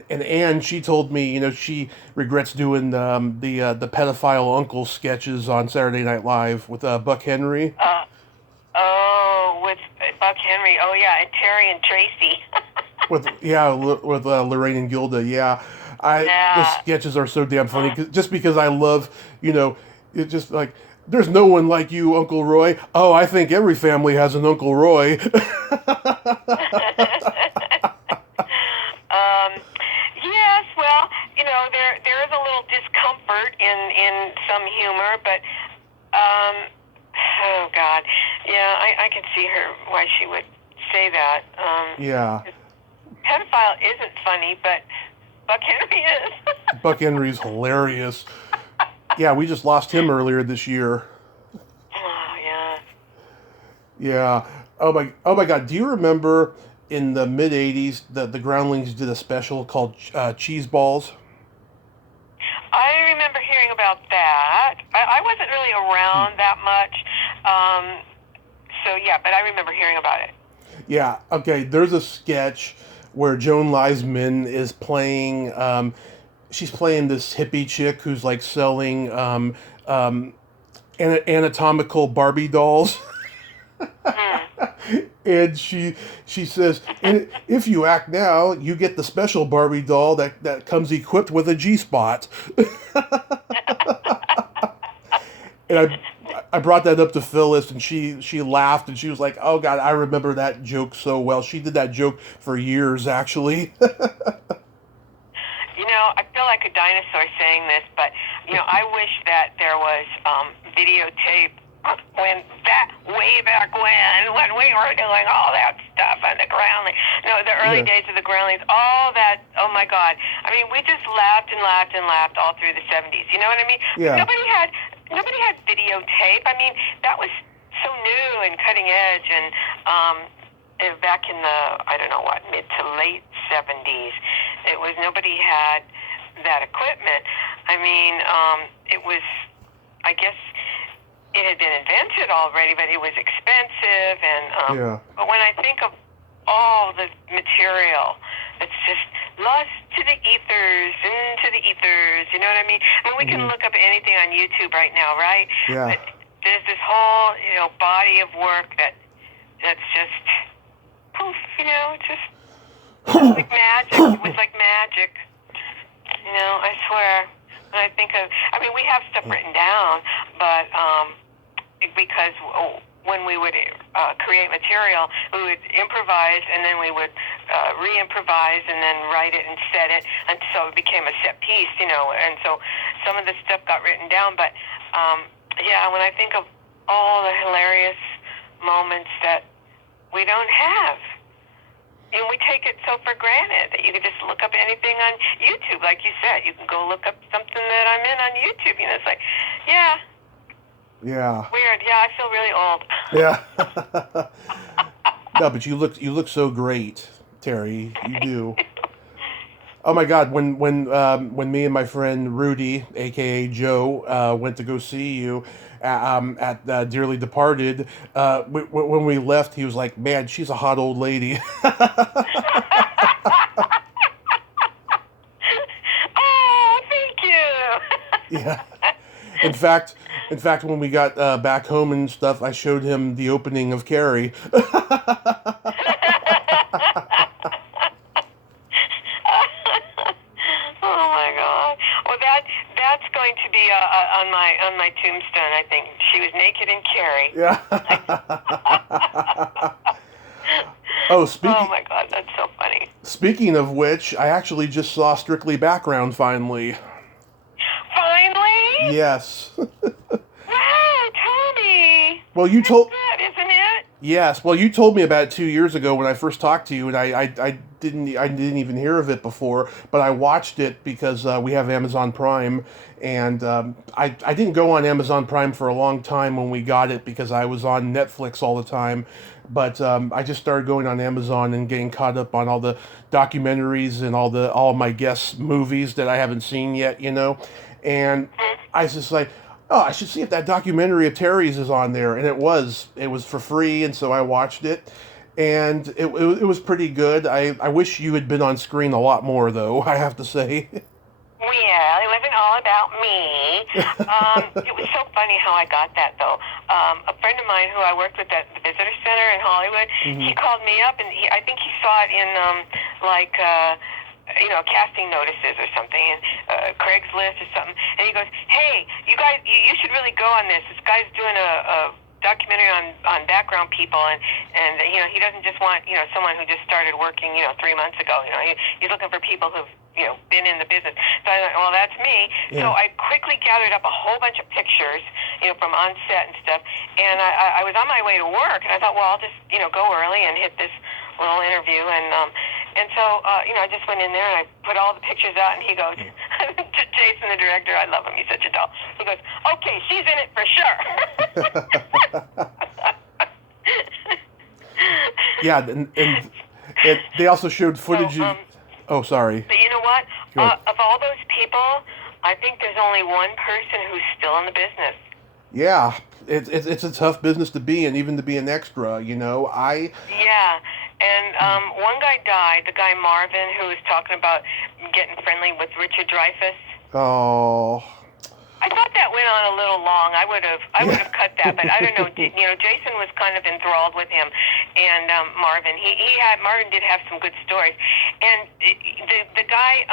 Anne, she told me, she regrets doing the pedophile uncle sketches on Saturday Night Live with Buck Henry. With Buck Henry. Oh, yeah, and Terry and Tracy. with Lorraine and Gilda. The sketches are so damn funny, just because I love, it's just like, there's no one like you, Uncle Roy. Oh, I think every family has an Uncle Roy. Yes, well, there is a little discomfort in some humor, but oh God, yeah, I can see why she would say that. Pedophile isn't funny, but Buck Henry is. Buck Henry's hilarious. Yeah, we just lost him earlier this year. Oh yeah. Yeah. Oh my God. Do you remember in the mid '80s the Groundlings did a special called Cheese Balls? I remember hearing about that. I wasn't really around that much. So yeah, but I remember hearing about it. Yeah. Okay. There's a sketch where Joan Leisman is playing. She's playing this hippie chick who's like selling anatomical Barbie dolls. And she says, and if you act now, you get the special Barbie doll that comes equipped with a G-spot. And I brought that up to Phyllis, and she laughed, and she was like, "Oh God, I remember that joke so well." She did that joke for years, actually. I feel like a dinosaur saying this, but I wish that there was videotape way back when we were doing all that stuff on the Groundlings. The early days of the Groundlings, all that. Oh my God! I mean, we just laughed and laughed and laughed all through the 70s. You know what I mean? Yeah. Nobody had videotape. I mean, that was so new and cutting edge, and back in the mid to late 70s, nobody had that equipment. I mean, it was, I guess, it had been invented already, but it was expensive, and but when I think of all the material, it's just lost to the ethers, into the ethers, you know what I mean? I mean, we can look up anything on YouTube right now, right? Yeah. But there's this whole, body of work that's just poof, it's just like magic. It was like magic. I swear. When I think of, we have stuff written down, but because when we would create material, we would improvise, and then we would re-improvise, and then write it and set it, and so it became a set piece, and so some of the stuff got written down, but when I think of all the hilarious moments that we don't have, and we take it so for granted that you can just look up anything on YouTube, like you said. You can go look up something that I'm in on YouTube. It's like, yeah. Weird. Yeah, I feel really old. Yeah. No, but you look so great, Terry. You do. Oh my God! When me and my friend Rudy, aka Joe, went to go see you at Dearly Departed, when we left, he was like, "Man, she's a hot old lady." Oh, thank you. Yeah. In fact, when we got back home and stuff, I showed him the opening of Carrie. Oh my God! Well, that's going to be on my tombstone. I think she was naked in Carrie. Yeah. Oh my God, that's so funny. Speaking of which, I actually just saw Strictly Background finally. Finally. Yes. Wow, Tommy. Well, you That's told. good, isn't it? Yes. Well, you told me about it 2 years ago when I first talked to you, and I didn't even hear of it before, but I watched it because we have Amazon Prime, and I didn't go on Amazon Prime for a long time when we got it because I was on Netflix all the time, but I just started going on Amazon and getting caught up on all the documentaries and all my guests' movies that I haven't seen yet, and I was just like, oh, I should see if that documentary of Terry's is on there, and it was for free, and so I watched it, and it was pretty good. I wish you had been on screen a lot more, though. I have to say. Well, it wasn't all about me. It was so funny how I got that, though. A friend of mine who I worked with at the Visitor Center in Hollywood, he called me up, and I think he saw it in, casting notices or something, Craigslist or something. And he goes, "Hey, you guys, you should really go on this. This guy's doing a documentary on background people, and he doesn't just want someone who just started working 3 months ago. He's looking for people who've been in the business." So I thought, well, that's me. Yeah. So I quickly gathered up a whole bunch of pictures, from on set and stuff, and I was on my way to work, and I thought, well, I'll just go early and hit this little interview, and so I just went in there and I put all the pictures out, and he goes, to Jason, the director, I love him, he's such a doll. He goes, "Okay, she's in it for sure." Yeah, and they also showed footage. Oh, sorry. But you know what? Go ahead. Of all those people, I think there's only one person who's still in the business. Yeah, it's a tough business to be in, even to be an extra. Yeah, and one guy died. The guy Marvin, who was talking about getting friendly with Richard Dreyfuss. Oh. I thought that went on a little long. I would have cut that, but I don't know. Jason was kind of enthralled with him, and Marvin. Marvin did have some good stories, and the guy.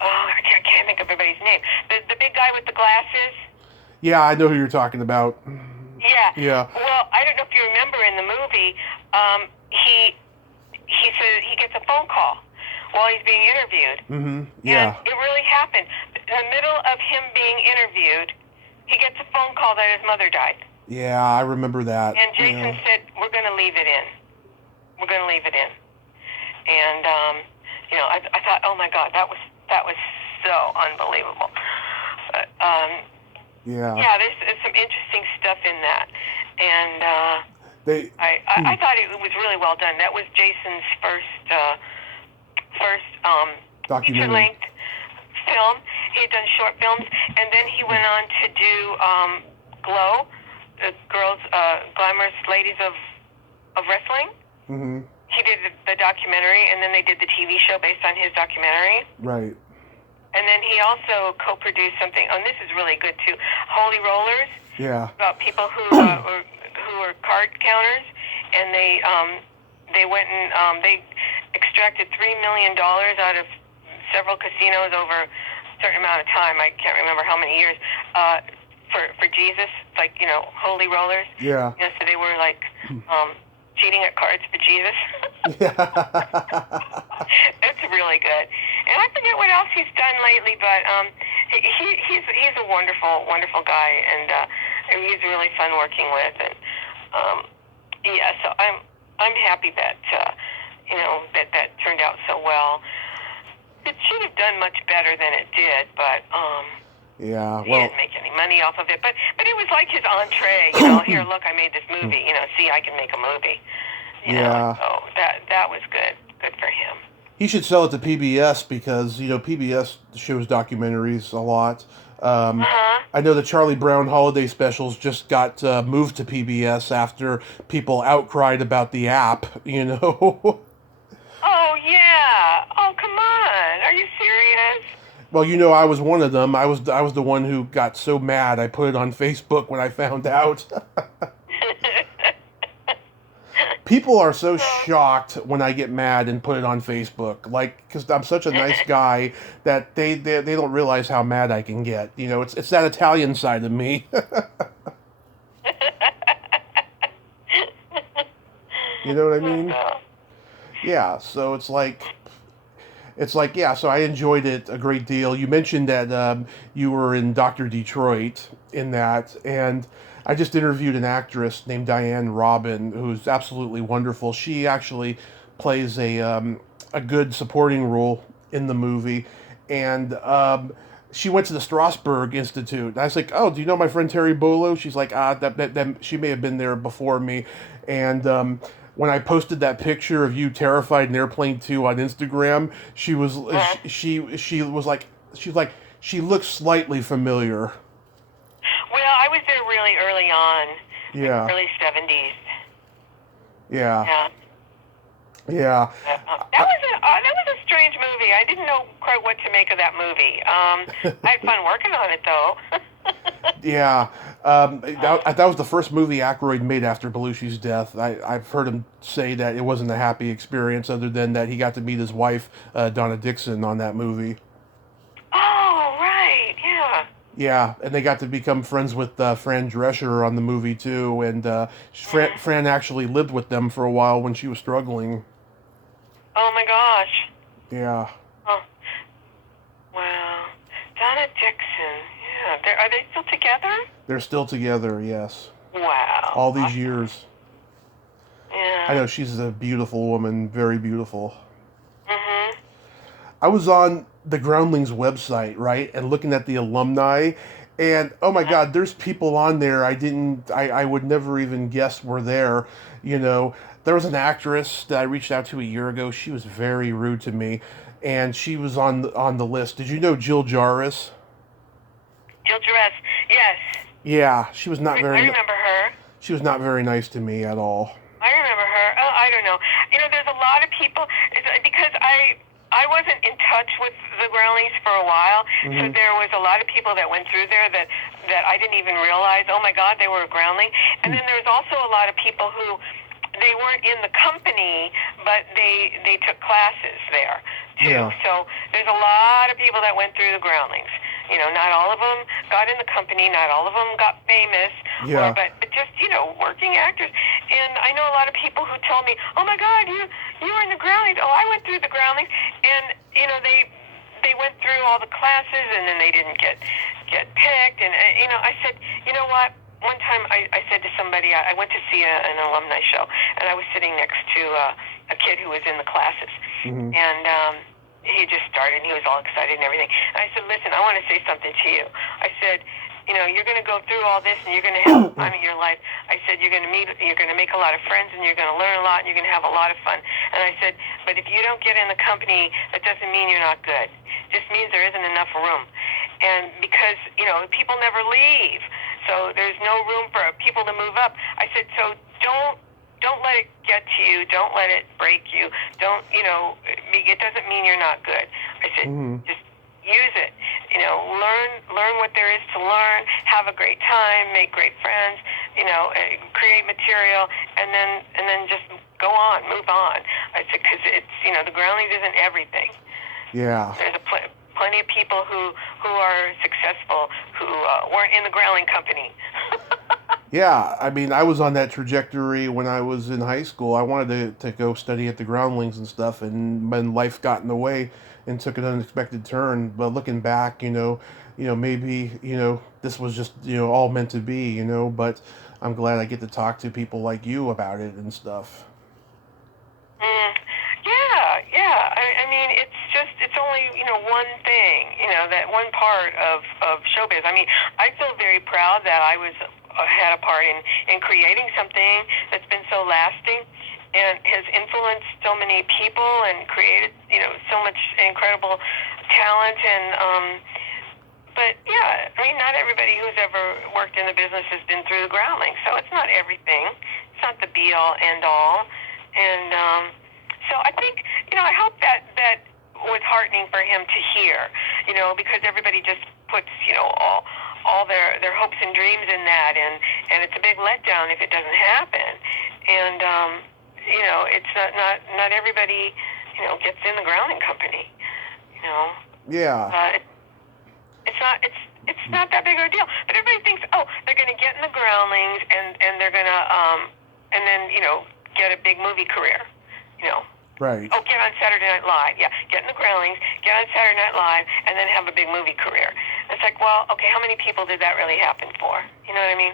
I can't think of everybody's name. The big guy with the glasses. Yeah, I know who you're talking about. Yeah. Yeah. Well, I don't know if you remember in the movie, he says he gets a phone call while he's being interviewed. Mm-hmm. Yeah. And it really happened. In the middle of him being interviewed, he gets a phone call that his mother died. Yeah, I remember that. And Jason said, "We're going to leave it in. We're going to leave it in." And I thought, oh my God, that was so unbelievable. But, yeah. Yeah, there's some interesting stuff in that, and I thought it was really well done. That was Jason's first documentary. feature-length film. He had done short films, and then he went on to do Glow, the girls, glamorous ladies of wrestling. Mm-hmm. He did the documentary, and then they did the TV show based on his documentary. Right. And then he also co-produced something. Oh, and this is really good too. Holy Rollers. Yeah. About people who were card counters, and they went and they extracted $3 million out of several casinos over a certain amount of time. I can't remember how many years. For Jesus, like Holy Rollers. Yeah. So they were like cheating at cards for Jesus. Yeah. It's really good. And I forget what else he's done lately, but he's a wonderful, wonderful guy, and he's really fun working with. And so I'm happy that that turned out so well. It should have done much better than it did, but yeah, he well, didn't make any money off of it. But it was like his entree. Here, look, I made this movie. See, I can make a movie. Yeah. So that was good. Good for him. He should sell it to PBS because PBS shows documentaries a lot. I know the Charlie Brown holiday specials just got moved to PBS after people outcried about the app. Oh yeah. Oh come on. Are you serious? Well, I was one of them. I was the one who got so mad I put it on Facebook when I found out. People are so shocked when I get mad and put it on Facebook, because I'm such a nice guy that they don't realize how mad I can get. It's that Italian side of me. You know what I mean? Yeah. So it's like, it's like, yeah, so I enjoyed it a great deal. You mentioned that you were in Dr. Detroit in that, and I just interviewed an actress named Diane Robin, who's absolutely wonderful. She actually plays a good supporting role in the movie, and she went to the Strasberg Institute. And I was like, oh, do you know my friend Terry Bolo? She's like, that she may have been there before me, and when I posted that picture of you terrified in Airplane 2 on Instagram, she was she was like she looks slightly familiar. Well, I was there really early on, like Yeah. early 70s. Yeah. Yeah. Yeah. That was a strange movie. I didn't know quite what to make of that movie. I had fun working on it though. Yeah. That was the first movie Aykroyd made after Belushi's death. I've heard him say that it wasn't a happy experience, other than that he got to meet his wife, Donna Dixon, on that movie. Oh, right. Yeah. Yeah, and they got to become friends with Fran Drescher on the movie too, and Fran actually lived with them for a while when she was struggling. Oh my gosh. Yeah. Oh. Wow. Donna Dixon. Yeah. Are they still together? They're still together, yes. Wow. All these years. Yeah. I know, she's a beautiful woman, very beautiful. Mhm. I was on the Groundlings website, right, and looking at the alumni, and oh my God, there's people on there I would never even guess were there. You know, there was an actress that I reached out to a year ago. She was very rude to me, and she was on the list. Did you know Jill Jarvis? Jill Jarvis. Yes. Yeah, she was not I very. remember her. She was not very nice to me at all. I remember her. Oh, I don't know. You know, there's a lot of people because I wasn't in touch with the Groundlings for a while, so there was a lot of people that went through there that I didn't even realize. Oh my God, they were a Groundling. And then there's also a lot of people who they weren't in the company, but they took classes there too. Yeah. So there's a lot of people that went through the Groundlings. You know, not all of them got in the company, not all of them got famous, Yeah. but just, you know, working actors. And I know a lot of people who tell me, oh my God, you were in the Groundlings. Oh, I went through the Groundlings. And, you know, they went through all the classes and then they didn't get picked. And, you know, I said, you know what? One time I said to somebody, I went to see an alumni show, and I was sitting next to a kid who was in the classes. And he just started, and he was all excited and everything. And I said, listen, I want to say something to you. I said, you know, you're going to go through all this, and you're going to have the time of your life. I said, you're going to make a lot of friends, and you're going to learn a lot, and you're going to have a lot of fun. And I said, but if you don't get in the company, that doesn't mean you're not good. It just means there isn't enough room. And because, you know, people never leave, so there's no room for people to move up. I said, so don't let it get to you. Don't let it break you. Don't, you know, it doesn't mean you're not good. I said, just use it. You know, learn what there is to learn, have a great time, make great friends, you know, create material, and then just go on, move on. I said, because it's, you know, the Groundlings isn't everything. Yeah. There's plenty of people who are successful who weren't in the Groundling company. Yeah, I mean, I was on that trajectory when I was in high school. I wanted to go study at the Groundlings and stuff, and then life got in the way and took an unexpected turn. But looking back, you know, maybe, you know, this was just, you know, all meant to be, you know. But I'm glad I get to talk to people like you about it and stuff. Yeah. I mean, it's only, you know, one thing, you know, that one part of showbiz. I mean, I feel very proud that I had a part in creating something that's been so lasting and has influenced so many people and created, you know, so much incredible talent. And but yeah, I mean, not everybody who's ever worked in the business has been through the Groundlings, so it's not everything. It's not the be all end all. And so I think, you know, I hope that was heartening for him to hear, you know, because everybody just puts, you know, all their hopes and dreams in that, and it's a big letdown if it doesn't happen. And you know, it's not everybody, you know, gets in the Groundling company, you know. Yeah. It's not that big of a deal, but everybody thinks, oh, they're going to get in the Groundlings and they're going to and then, you know, get a big movie career, you know. Right. Oh, get on Saturday Night Live. Yeah, get in the Groundlings, get on Saturday Night Live, and then have a big movie career. It's like, well, okay, how many people did that really happen for? You know what I mean?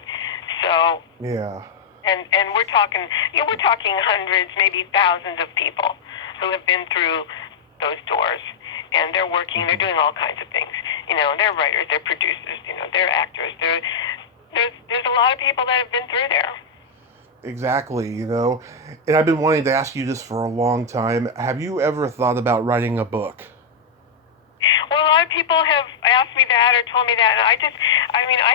So. Yeah. And we're talking, we're talking hundreds, maybe thousands of people who have been through those doors, and they're working. They're doing all kinds of things. They're writers, they're producers, they're actors. There's a lot of people that have been through there. Exactly, and I've been wanting to ask you this for a long time. Have you ever thought about writing a book? Well, a lot of people have asked me that or told me that, and I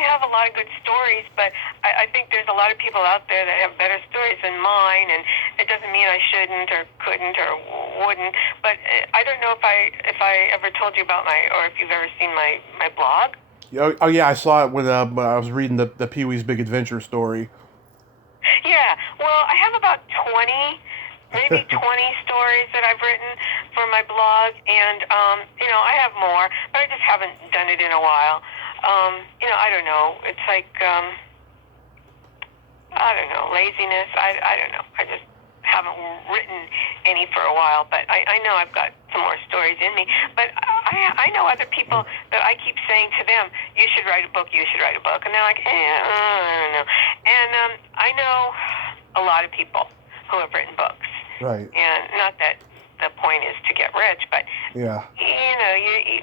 have a lot of good stories, but I think there's a lot of people out there that have better stories than mine, and it doesn't mean I shouldn't or couldn't or wouldn't. But I don't know if I ever told you about or if you've ever seen my blog. Oh yeah, I saw it when I was reading the Pee-wee's Big Adventure story. Yeah, well, I have about 20, maybe 20 stories that I've written for my blog, and, I have more, but I just haven't done it in a while. I don't know. It's like, I don't know, laziness. I don't know. I just haven't written any for a while, but I know I've got some more stories in me. But I know other people that I keep saying to them, you should write a book, you should write a book. And they're like, I don't know. And I know a lot of people who have written books. Right. And not that the point is to get rich, but, yeah.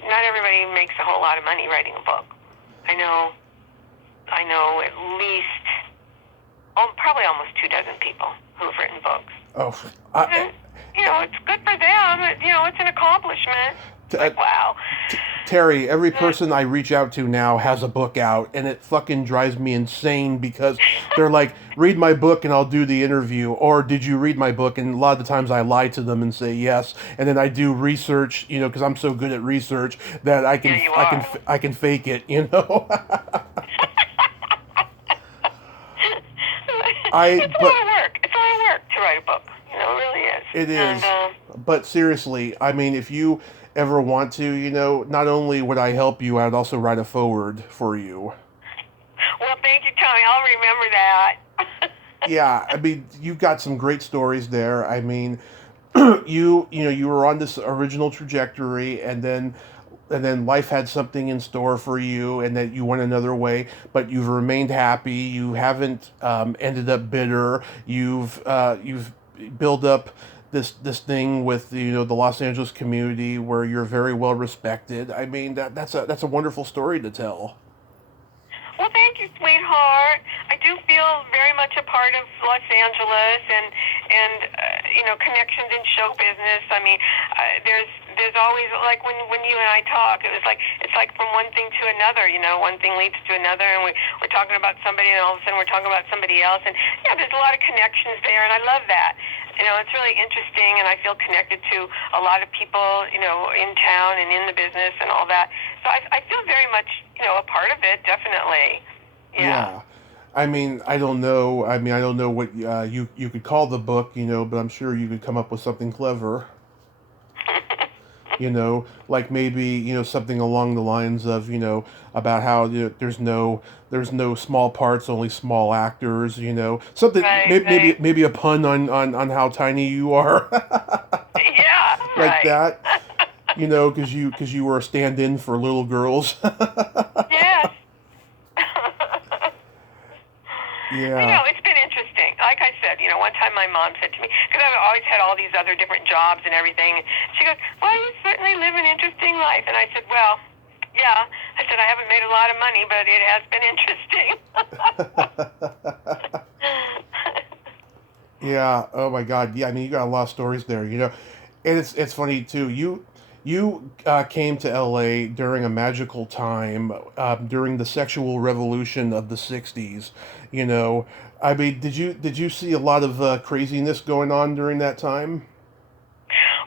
Not everybody makes a whole lot of money writing a book. I know at least, probably almost 24 people who've written books. Oh, it's good for them. It's an accomplishment. Wow. Terry, every person I reach out to now has a book out, and it fucking drives me insane because they're like, read my book and I'll do the interview, or did you read my book? And a lot of the times I lie to them and say yes, and then I do research, because I'm so good at research that I can fake it, It's a lot of work. It's a lot of work to write a book. It really is. It is. And, but seriously, if you ever want to, not only would I help you, I'd also write a foreword for you. Well, thank you, Tommy. I'll remember that. Yeah, you've got some great stories there. You were on this original trajectory, and then life had something in store for you, and that you went another way, but you've remained happy. You haven't ended up bitter. You've built up this thing with the Los Angeles community where you're very well respected. That's a wonderful story to tell. Well, thank you, sweetheart. I do feel very much a part of Los Angeles and connections in show business. There's always, like when you and I talk, it's like from one thing to another. One thing leads to another, and we're talking about somebody, and all of a sudden we're talking about somebody else, and yeah, there's a lot of connections there, and I love that. It's really interesting, and I feel connected to a lot of people, in town and in the business and all that. So I feel very much, a part of it, definitely. Yeah. I don't know. I don't know what you could call the book, but I'm sure you could come up with something clever. Like maybe, something along the lines of, about how there's no small parts, only small actors, something, right. maybe a pun on how tiny you are. Yeah, like that, because you were a stand-in for little girls. Yes. Yeah. It's been interesting. Like I said, one time my mom said to me, because I've always had all these other different jobs and everything, she goes, well, you certainly live an interesting life. And I said, well, yeah. I said, I haven't made a lot of money, but it has been interesting. Yeah. Oh my God. Yeah. You got a lot of stories there. And it's funny too. You came to LA during a magical time, during the sexual revolution of the '60s. Did you see a lot of craziness going on during that time?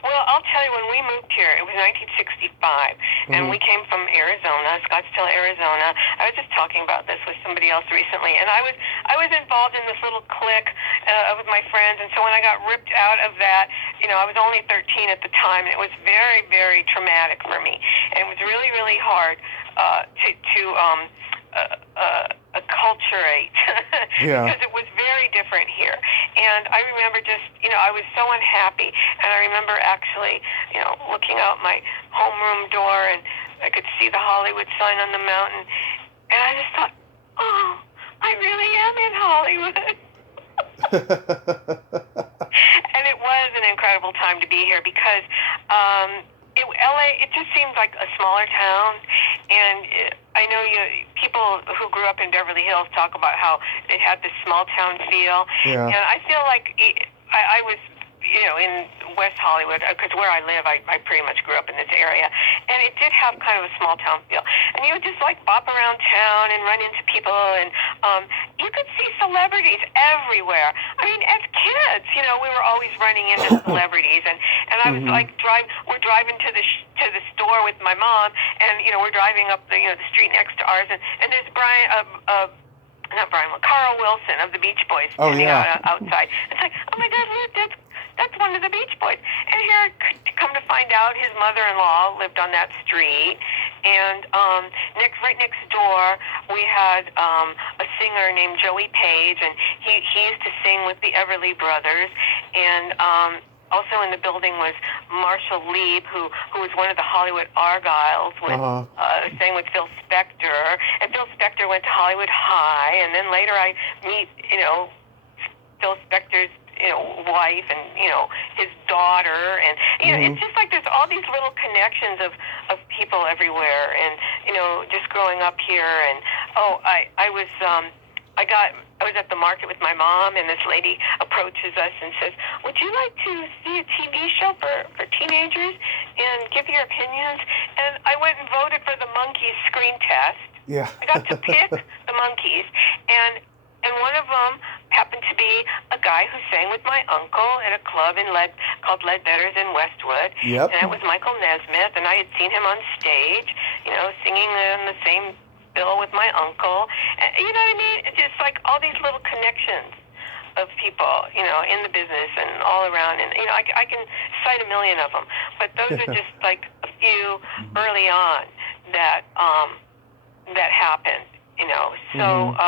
Well, I'll tell you, when we moved here, it was 1965, and we came from Arizona, Scottsdale, Arizona. I was just talking about this with somebody else recently, and I was involved in this little clique with my friends, and so when I got ripped out of that, I was only 13 at the time, and it was very, very traumatic for me, and it was really, really hard to acculturate Yeah. because it was very different here. And I remember just, I was so unhappy. And I remember actually, looking out my homeroom door and I could see the Hollywood sign on the mountain. And I just thought, oh, I really am in Hollywood. And it was an incredible time to be here because LA, it just seemed like a smaller town. And I know people who grew up in Beverly Hills talk about how it had this small town feel. Yeah. And I feel like I was, in West Hollywood, because where I live, I pretty much grew up in this area. And it did have kind of a small town feel. And you would just like bop around town and run into people. And you could see celebrities everywhere. I mean, as kids, we were always running into celebrities. And I was like, we're driving to the store with my mom. And, we're driving up the street next to ours. And there's Carl Wilson of the Beach Boys standing out outside. It's like, oh my God, look, that's one of the Beach Boys. And here, come to find out, his mother-in-law lived on that street. And right next door, we had a singer named Joey Page, and he used to sing with the Everly Brothers. And also in the building was Marshall Lieb, who was one of the Hollywood Argyles, sang with Phil Spector. And Phil Spector went to Hollywood High, and then later I meet, Phil Spector's wife and his daughter, and it's just like there's all these little connections of people everywhere. And just growing up here, and I was at the market with my mom, and this lady approaches us and says, would you like to see a TV show for teenagers and give your opinions? And I went and voted for the Monkees screen test. Yeah. I got to pick the Monkees, and one of them happened to be a guy who sang with my uncle at a club called Ledbetter's in Westwood. Yep. And it was Michael Nesmith, and I had seen him on stage, singing in the same bill with my uncle. And, you know what I mean? It's just like all these little connections of people, in the business and all around. And, I can cite a million of them. But those are just like a few early on that happened, So,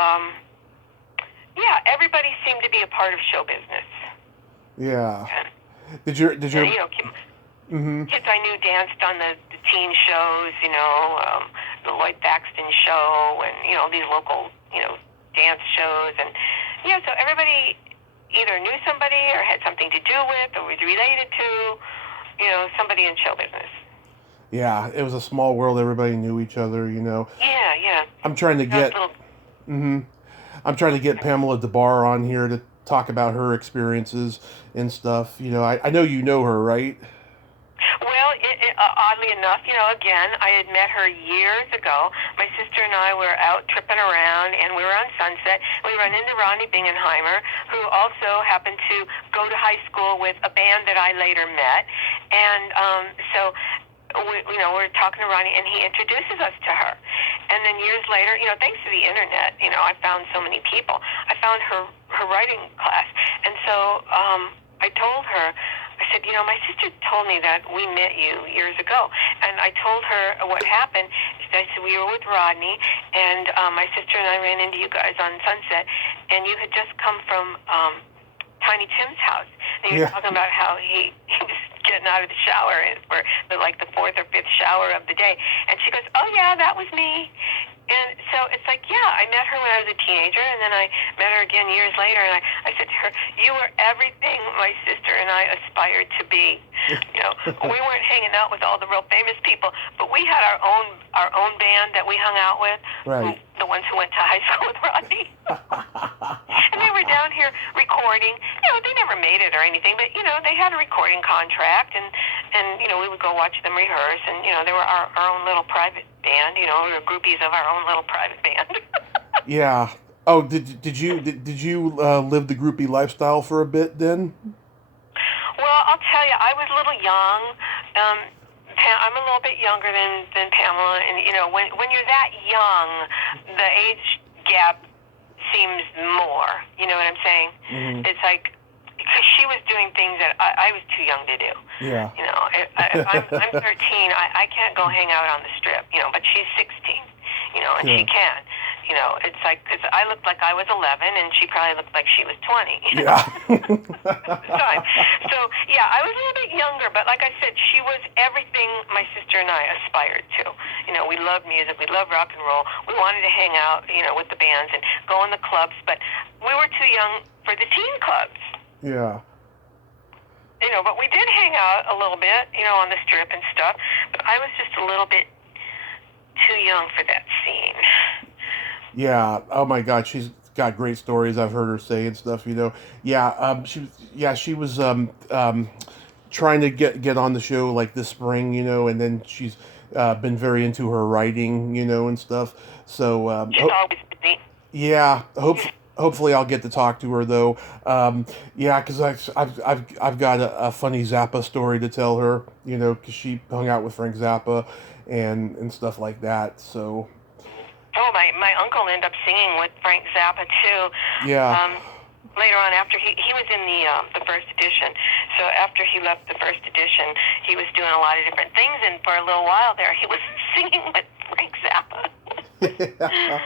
yeah, everybody seemed to be a part of show business. Yeah. Did your kids I knew danced on the teen shows, the Lloyd Thaxton show, and these local dance shows, and so everybody either knew somebody or had something to do with or was related to somebody in show business. Yeah, it was a small world. Everybody knew each other. Yeah. I'm trying to get. I'm trying to get Pamela DeBar on here to talk about her experiences and stuff. I know you know her, right? Well, oddly enough, again, I had met her years ago. My sister and I were out tripping around, and we were on Sunset. We run into Ronnie Bingenheimer, who also happened to go to high school with a band that I later met. And so we're talking to Ronnie, and he introduces us to her. And then years later, thanks to the internet, I found so many people. I found her writing class. And so I told her, I said, my sister told me that we met you years ago. And I told her what happened. I said, we were with Rodney, and my sister and I ran into you guys on Sunset, and you had just come from Tiny Tim's house. And you were talking about how he was getting out of the shower for the fourth or fifth shower of the day. And she goes, oh, yeah, that was me. And so it's like, yeah, I met her when I was a teenager, and then I met her again years later, and I said to her, you were everything my sister and I aspired to be. We weren't hanging out with all the real famous people, but we had our own band that we hung out with, right. The ones who went to high school with Rodney. And they were down here recording. They never made it or anything, but, they had a recording contract, and we would go watch them rehearse, and, they were our own little private band, we were groupies of our own little private band. Yeah. Oh, did you live the groupie lifestyle for a bit then? Well, I'll tell you, I was a little young. I'm a little bit younger than Pamela, and when you're that young, the age gap seems more. You know what I'm saying? Mm-hmm. It's like, because she was doing things that I was too young to do. Yeah. If I'm 13, I can't go hang out on the strip. But she's 16. And she can. You know, it's like, because I looked like I was 11, and she probably looked like she was 20. You know? Yeah. At the time. So, yeah, I was a little bit younger, but like I said, she was everything my sister and I aspired to. You know, we loved music, we loved rock and roll. We wanted to hang out, you know, with the bands and go in the clubs, but we were too young for the teen clubs. Yeah. You know, but we did hang out a little bit, you know, on the strip and stuff, but I was just a little bit too young for that scene. Yeah. Oh my God, she's got great stories. I've heard her say and stuff. You know. Yeah. She was trying to get on the show like this spring. You know, and then she's been very into her writing. You know, and stuff. So She's always busy. yeah. Hopefully I'll get to talk to her though. Yeah, because I've got a funny Zappa story to tell her. You know, because she hung out with Frank Zappa and stuff like that. So. Oh, my uncle ended up singing with Frank Zappa too. Yeah. Later on, after he was in the first edition, so after he left the first edition, he was doing a lot of different things, and for a little while there, he was singing with Frank Zappa.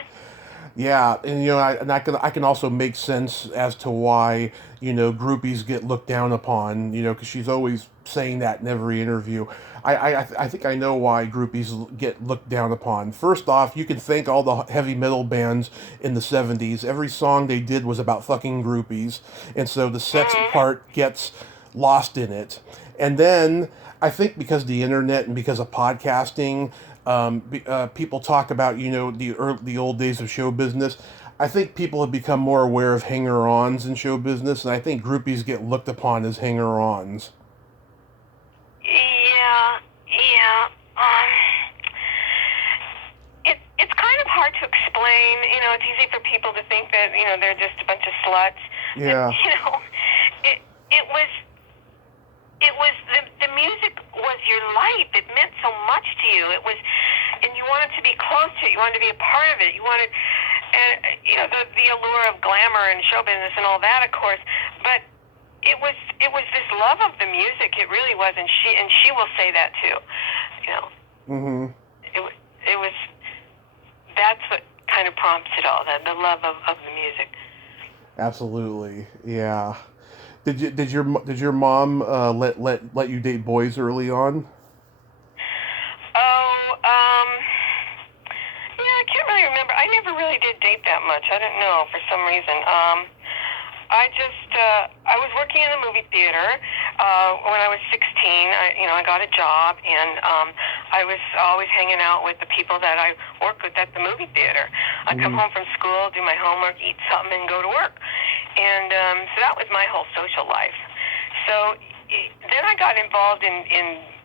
Yeah, and you know, I can also make sense as to why, you know, groupies get looked down upon. You know, because she's always saying that in every interview. I think I know why groupies get looked down upon. First off, you can thank all the heavy metal bands in the 70s. Every song they did was about fucking groupies, and so the sex part gets lost in it. And then I think because of the internet and because of podcasting, people talk about, you know, the old days of show business. I think people have become more aware of hanger-ons in show business, and I think groupies get looked upon as hanger-ons. Yeah. It's kind of hard to explain. You know, it's easy for people to think that, you know, they're just a bunch of sluts. Yeah. And, you know, it was the music was your life. It meant so much to you. It was, and you wanted to be close to it. You wanted to be a part of it. You wanted, you know, the allure of glamour and show business and all that, of course. But it was this love of the music. It really was, and she will say that too. You know. Mm-hmm. It was. That's what kind of prompts it all. The love of the music. Absolutely. Yeah. Did your mom let you date boys early on? Oh, yeah, I can't really remember. I never really did date that much. I don't know, for some reason. I was working in the movie theater when I was 16. I got a job, and I was always hanging out with the people that I worked with at the movie theater. I'd come home from school, do my homework, eat something, and go to work. And so that was my whole social life. So then I got involved in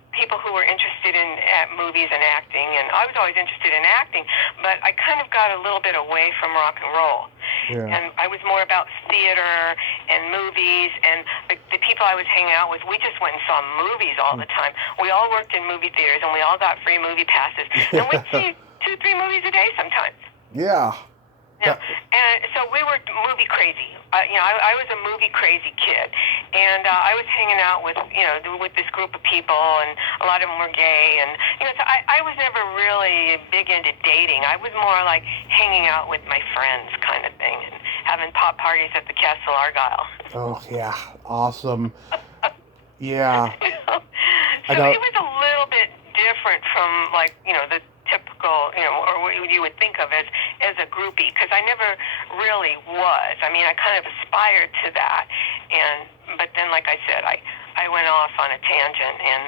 people who were interested in movies and acting, and I was always interested in acting, but I kind of got a little bit away from rock and roll. Yeah. And I was more about theater and movies, and the people I was hanging out with, we just went and saw movies all the time. We all worked in movie theaters, and we all got free movie passes. And we'd see 2-3 movies a day sometimes. Yeah. Yeah, and so we were movie crazy. I was a movie crazy kid, and I was hanging out with this group of people, and a lot of them were gay, and so I was never really big into dating. I was more like hanging out with my friends, kind of thing, and having pop parties at the Castle Argyle. Oh yeah, awesome. Yeah. So it was a little bit different from the typical, or what you would think of as a groupie, because I never really was. I mean, I kind of aspired to that, but then, like I said, I went off on a tangent, and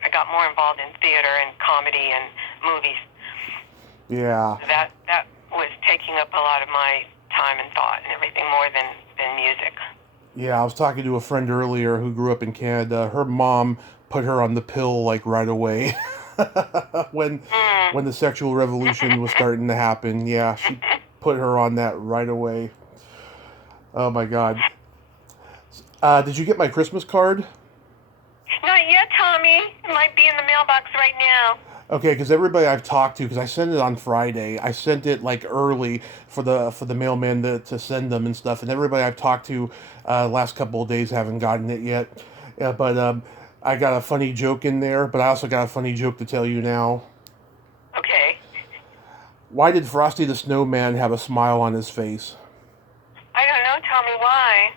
I got more involved in theater and comedy and movies. Yeah. That was taking up a lot of my time and thought and everything, more than music. Yeah, I was talking to a friend earlier who grew up in Canada. Her mom put her on the pill like right away. when the sexual revolution was starting to happen. Yeah, she put her on that right away. Oh my God. Did you get my Christmas card? Not yet, Tommy. It might be in the mailbox right now. Okay, because everybody I've talked to, because I sent it on Friday, I sent it like early for the mailman to send them and stuff, and everybody I've talked to last couple of days haven't gotten it yet. But I got a funny joke in there, but I also got a funny joke to tell you now. Okay. Why did Frosty the Snowman have a smile on his face? I don't know. Tell me why.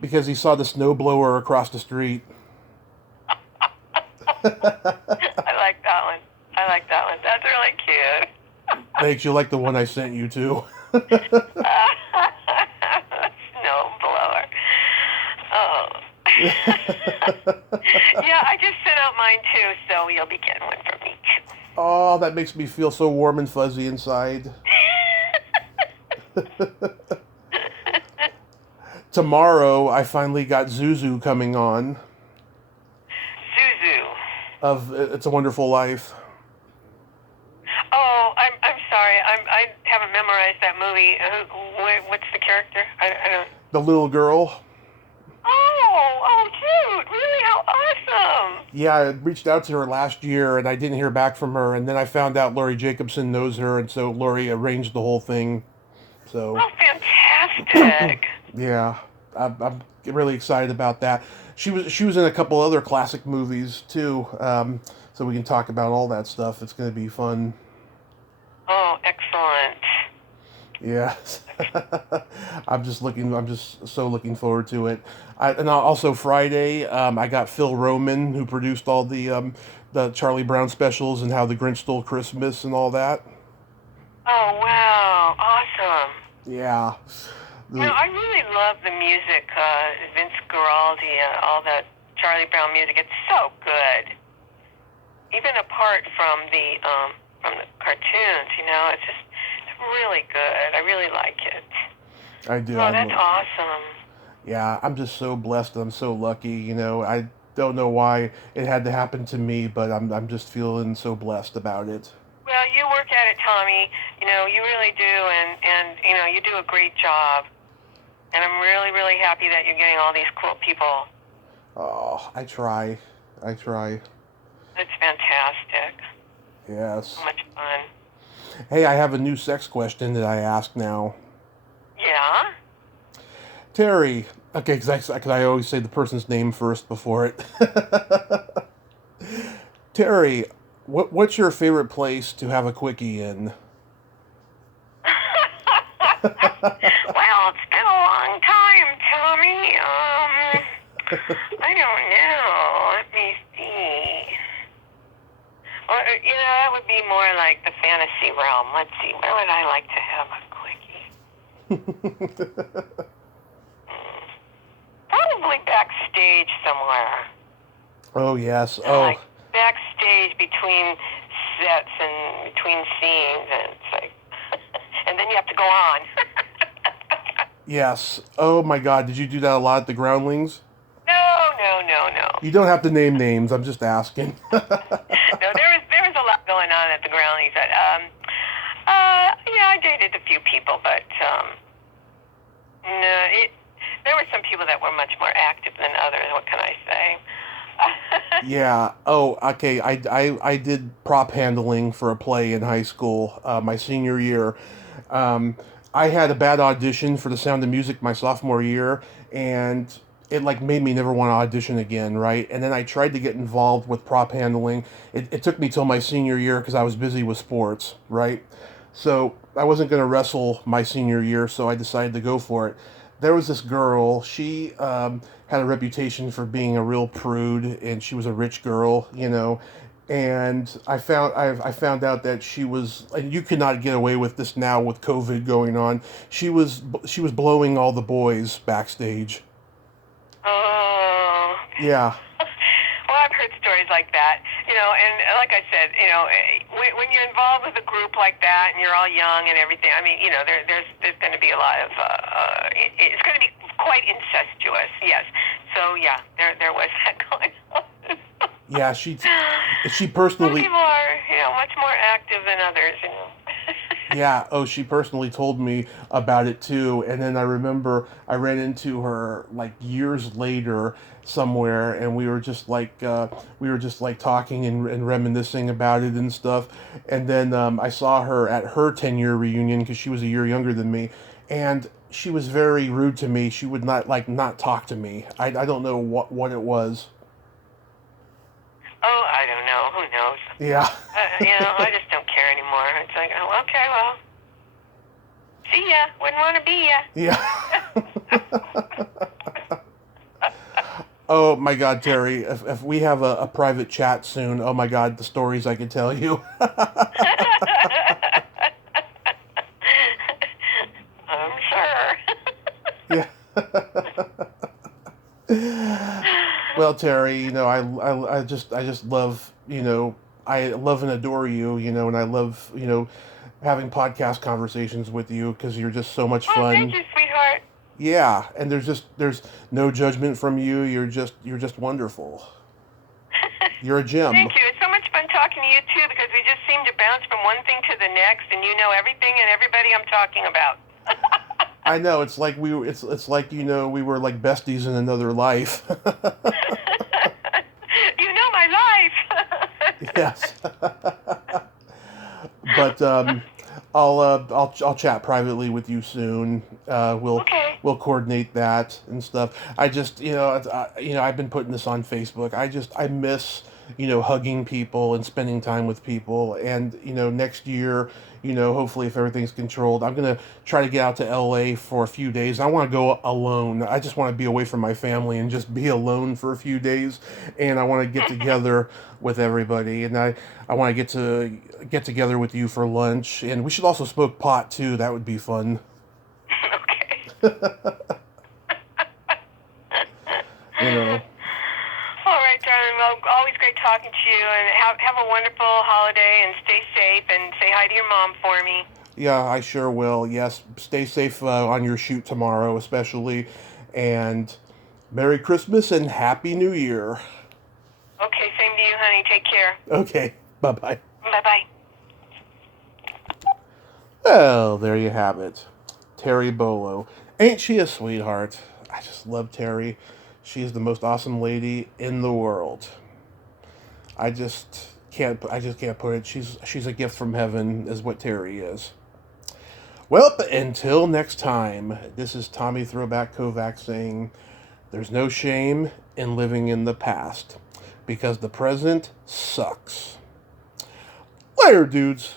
Because he saw the snowblower across the street. I like that one. I like that one. That's really cute. Thanks, you like the one I sent you to. Snow blower. Oh. Yeah, I just sent out mine too, so you'll be getting one from me too. Oh, that makes me feel so warm and fuzzy inside. Tomorrow, I finally got Zuzu coming on. Zuzu. Of It's a Wonderful Life. Oh, I'm sorry. I haven't memorized that movie. What's the character? I don't. The little girl. Oh, cute! Really? How awesome! Yeah, I reached out to her last year and I didn't hear back from her. And then I found out Lori Jacobson knows her, and so Lori arranged the whole thing. So. Oh, fantastic! Yeah, I'm really excited about that. She was in a couple other classic movies too, so we can talk about all that stuff. It's going to be fun. Oh, excellent! Yes, I'm just so looking forward to it. And also Friday, I got Phil Roman, who produced all the Charlie Brown specials and How the Grinch Stole Christmas and all that. Oh, wow! Awesome! Yeah. I really love the music, Vince Guaraldi, all that Charlie Brown music. It's so good. Even apart from the cartoons, it's just really good. I really like it. I do. Oh, that's awesome. Yeah, I'm just so blessed. I'm so lucky. I don't know why it had to happen to me, but I'm just feeling so blessed about it. Well, you work at it, Tommy. You really do, and you do a great job. And I'm really, really happy that you're getting all these cool people. Oh, I try. It's fantastic. Yes. So much fun. Hey, I have a new sex question that I ask now. Yeah? Terry. Okay, because I always say the person's name first before it. Terry, what's your favorite place to have a quickie in? Well, it's been a long time, Tommy. I don't know. Let me see. Well, that would be more like the fantasy realm. Let's see. Where would I like to have a quickie? Probably backstage somewhere. Oh, yes. Oh. Like backstage between sets and between scenes, and it's like, and then you have to go on. Yes. Oh my God. Did you do that a lot at the Groundlings? No. You don't have to name names. I'm just asking. No, there was a lot going on at the Groundlings. I dated a few people, but no, there were some people that were much more active than others. What can I say? Yeah. Oh, okay. I did prop handling for a play in high school, my senior year. I had a bad audition for The Sound of Music my sophomore year, and it made me never want to audition again, right? And then I tried to get involved with prop handling. It took me till my senior year because I was busy with sports, right? So I wasn't going to wrestle my senior year, so I decided to go for it. There was this girl. She had a reputation for being a real prude, and she was a rich girl, And I found out that she was, and you could not get away with this now with COVID going on. She was blowing all the boys backstage. Oh. Yeah. Well, I've heard stories like that, and like I said, when you're involved with a group like that and you're all young and everything, I mean, there's going to be a lot of, it's going to be quite incestuous, yes. So, yeah, there was that going on. Yeah, she personally... Some people are, much more active than others, Yeah, she personally told me about it too, and then I remember I ran into her years later somewhere, and we were just talking and reminiscing about it and stuff, and then I saw her at her 10-year reunion because she was a year younger than me, and she was very rude to me. She would not talk to me. I don't know what it was. Oh, I don't know. Who knows? Yeah. I just don't care anymore. anymore. It's like, oh, okay, well, see ya. Wouldn't want to be ya. Yeah. Oh my God, Terry! If we have a private chat soon, oh my God, the stories I could tell you. I'm sure. Yeah. Well, Terry, I just love, I love and adore you, and I love, having podcast conversations with you because you're just so much Oh, thank fun. you, sweetheart. Yeah, and there's no judgment from you. You're just wonderful. You're a gem. Thank you. It's so much fun talking to you, too, because we just seem to bounce from one thing to the next, and you know everything and everybody I'm talking about. I know, it's like it's like, we were like besties in another life. You know my life. Yes. But I'll chat privately with you soon. Okay. We'll coordinate that and stuff. I just, I've been putting this on Facebook. I miss, hugging people and spending time with people. And, next year, hopefully if everything's controlled, I'm going to try to get out to LA for a few days. I want to go alone. I just want to be away from my family and just be alone for a few days. And I want to get together with everybody. And I want to get together with you for lunch. And we should also smoke pot too. That would be fun. Okay. All right, darling. Well, always great talking to you, and have a wonderful holiday, and stay safe, and say hi to your mom for me. Yeah, I sure will. Yes, stay safe on your shoot tomorrow, especially, and Merry Christmas and Happy New Year. Okay, same to you, honey. Take care. Okay, bye-bye. Bye-bye. Well, there you have it. Terry Bolo. Ain't she a sweetheart? I just love Terry. She's the most awesome lady in the world. I just can't put it. She's a gift from heaven, is what Terry is. Well, until next time, this is Tommy Throwback Kovac saying, there's no shame in living in the past, because the present sucks. Later, dudes.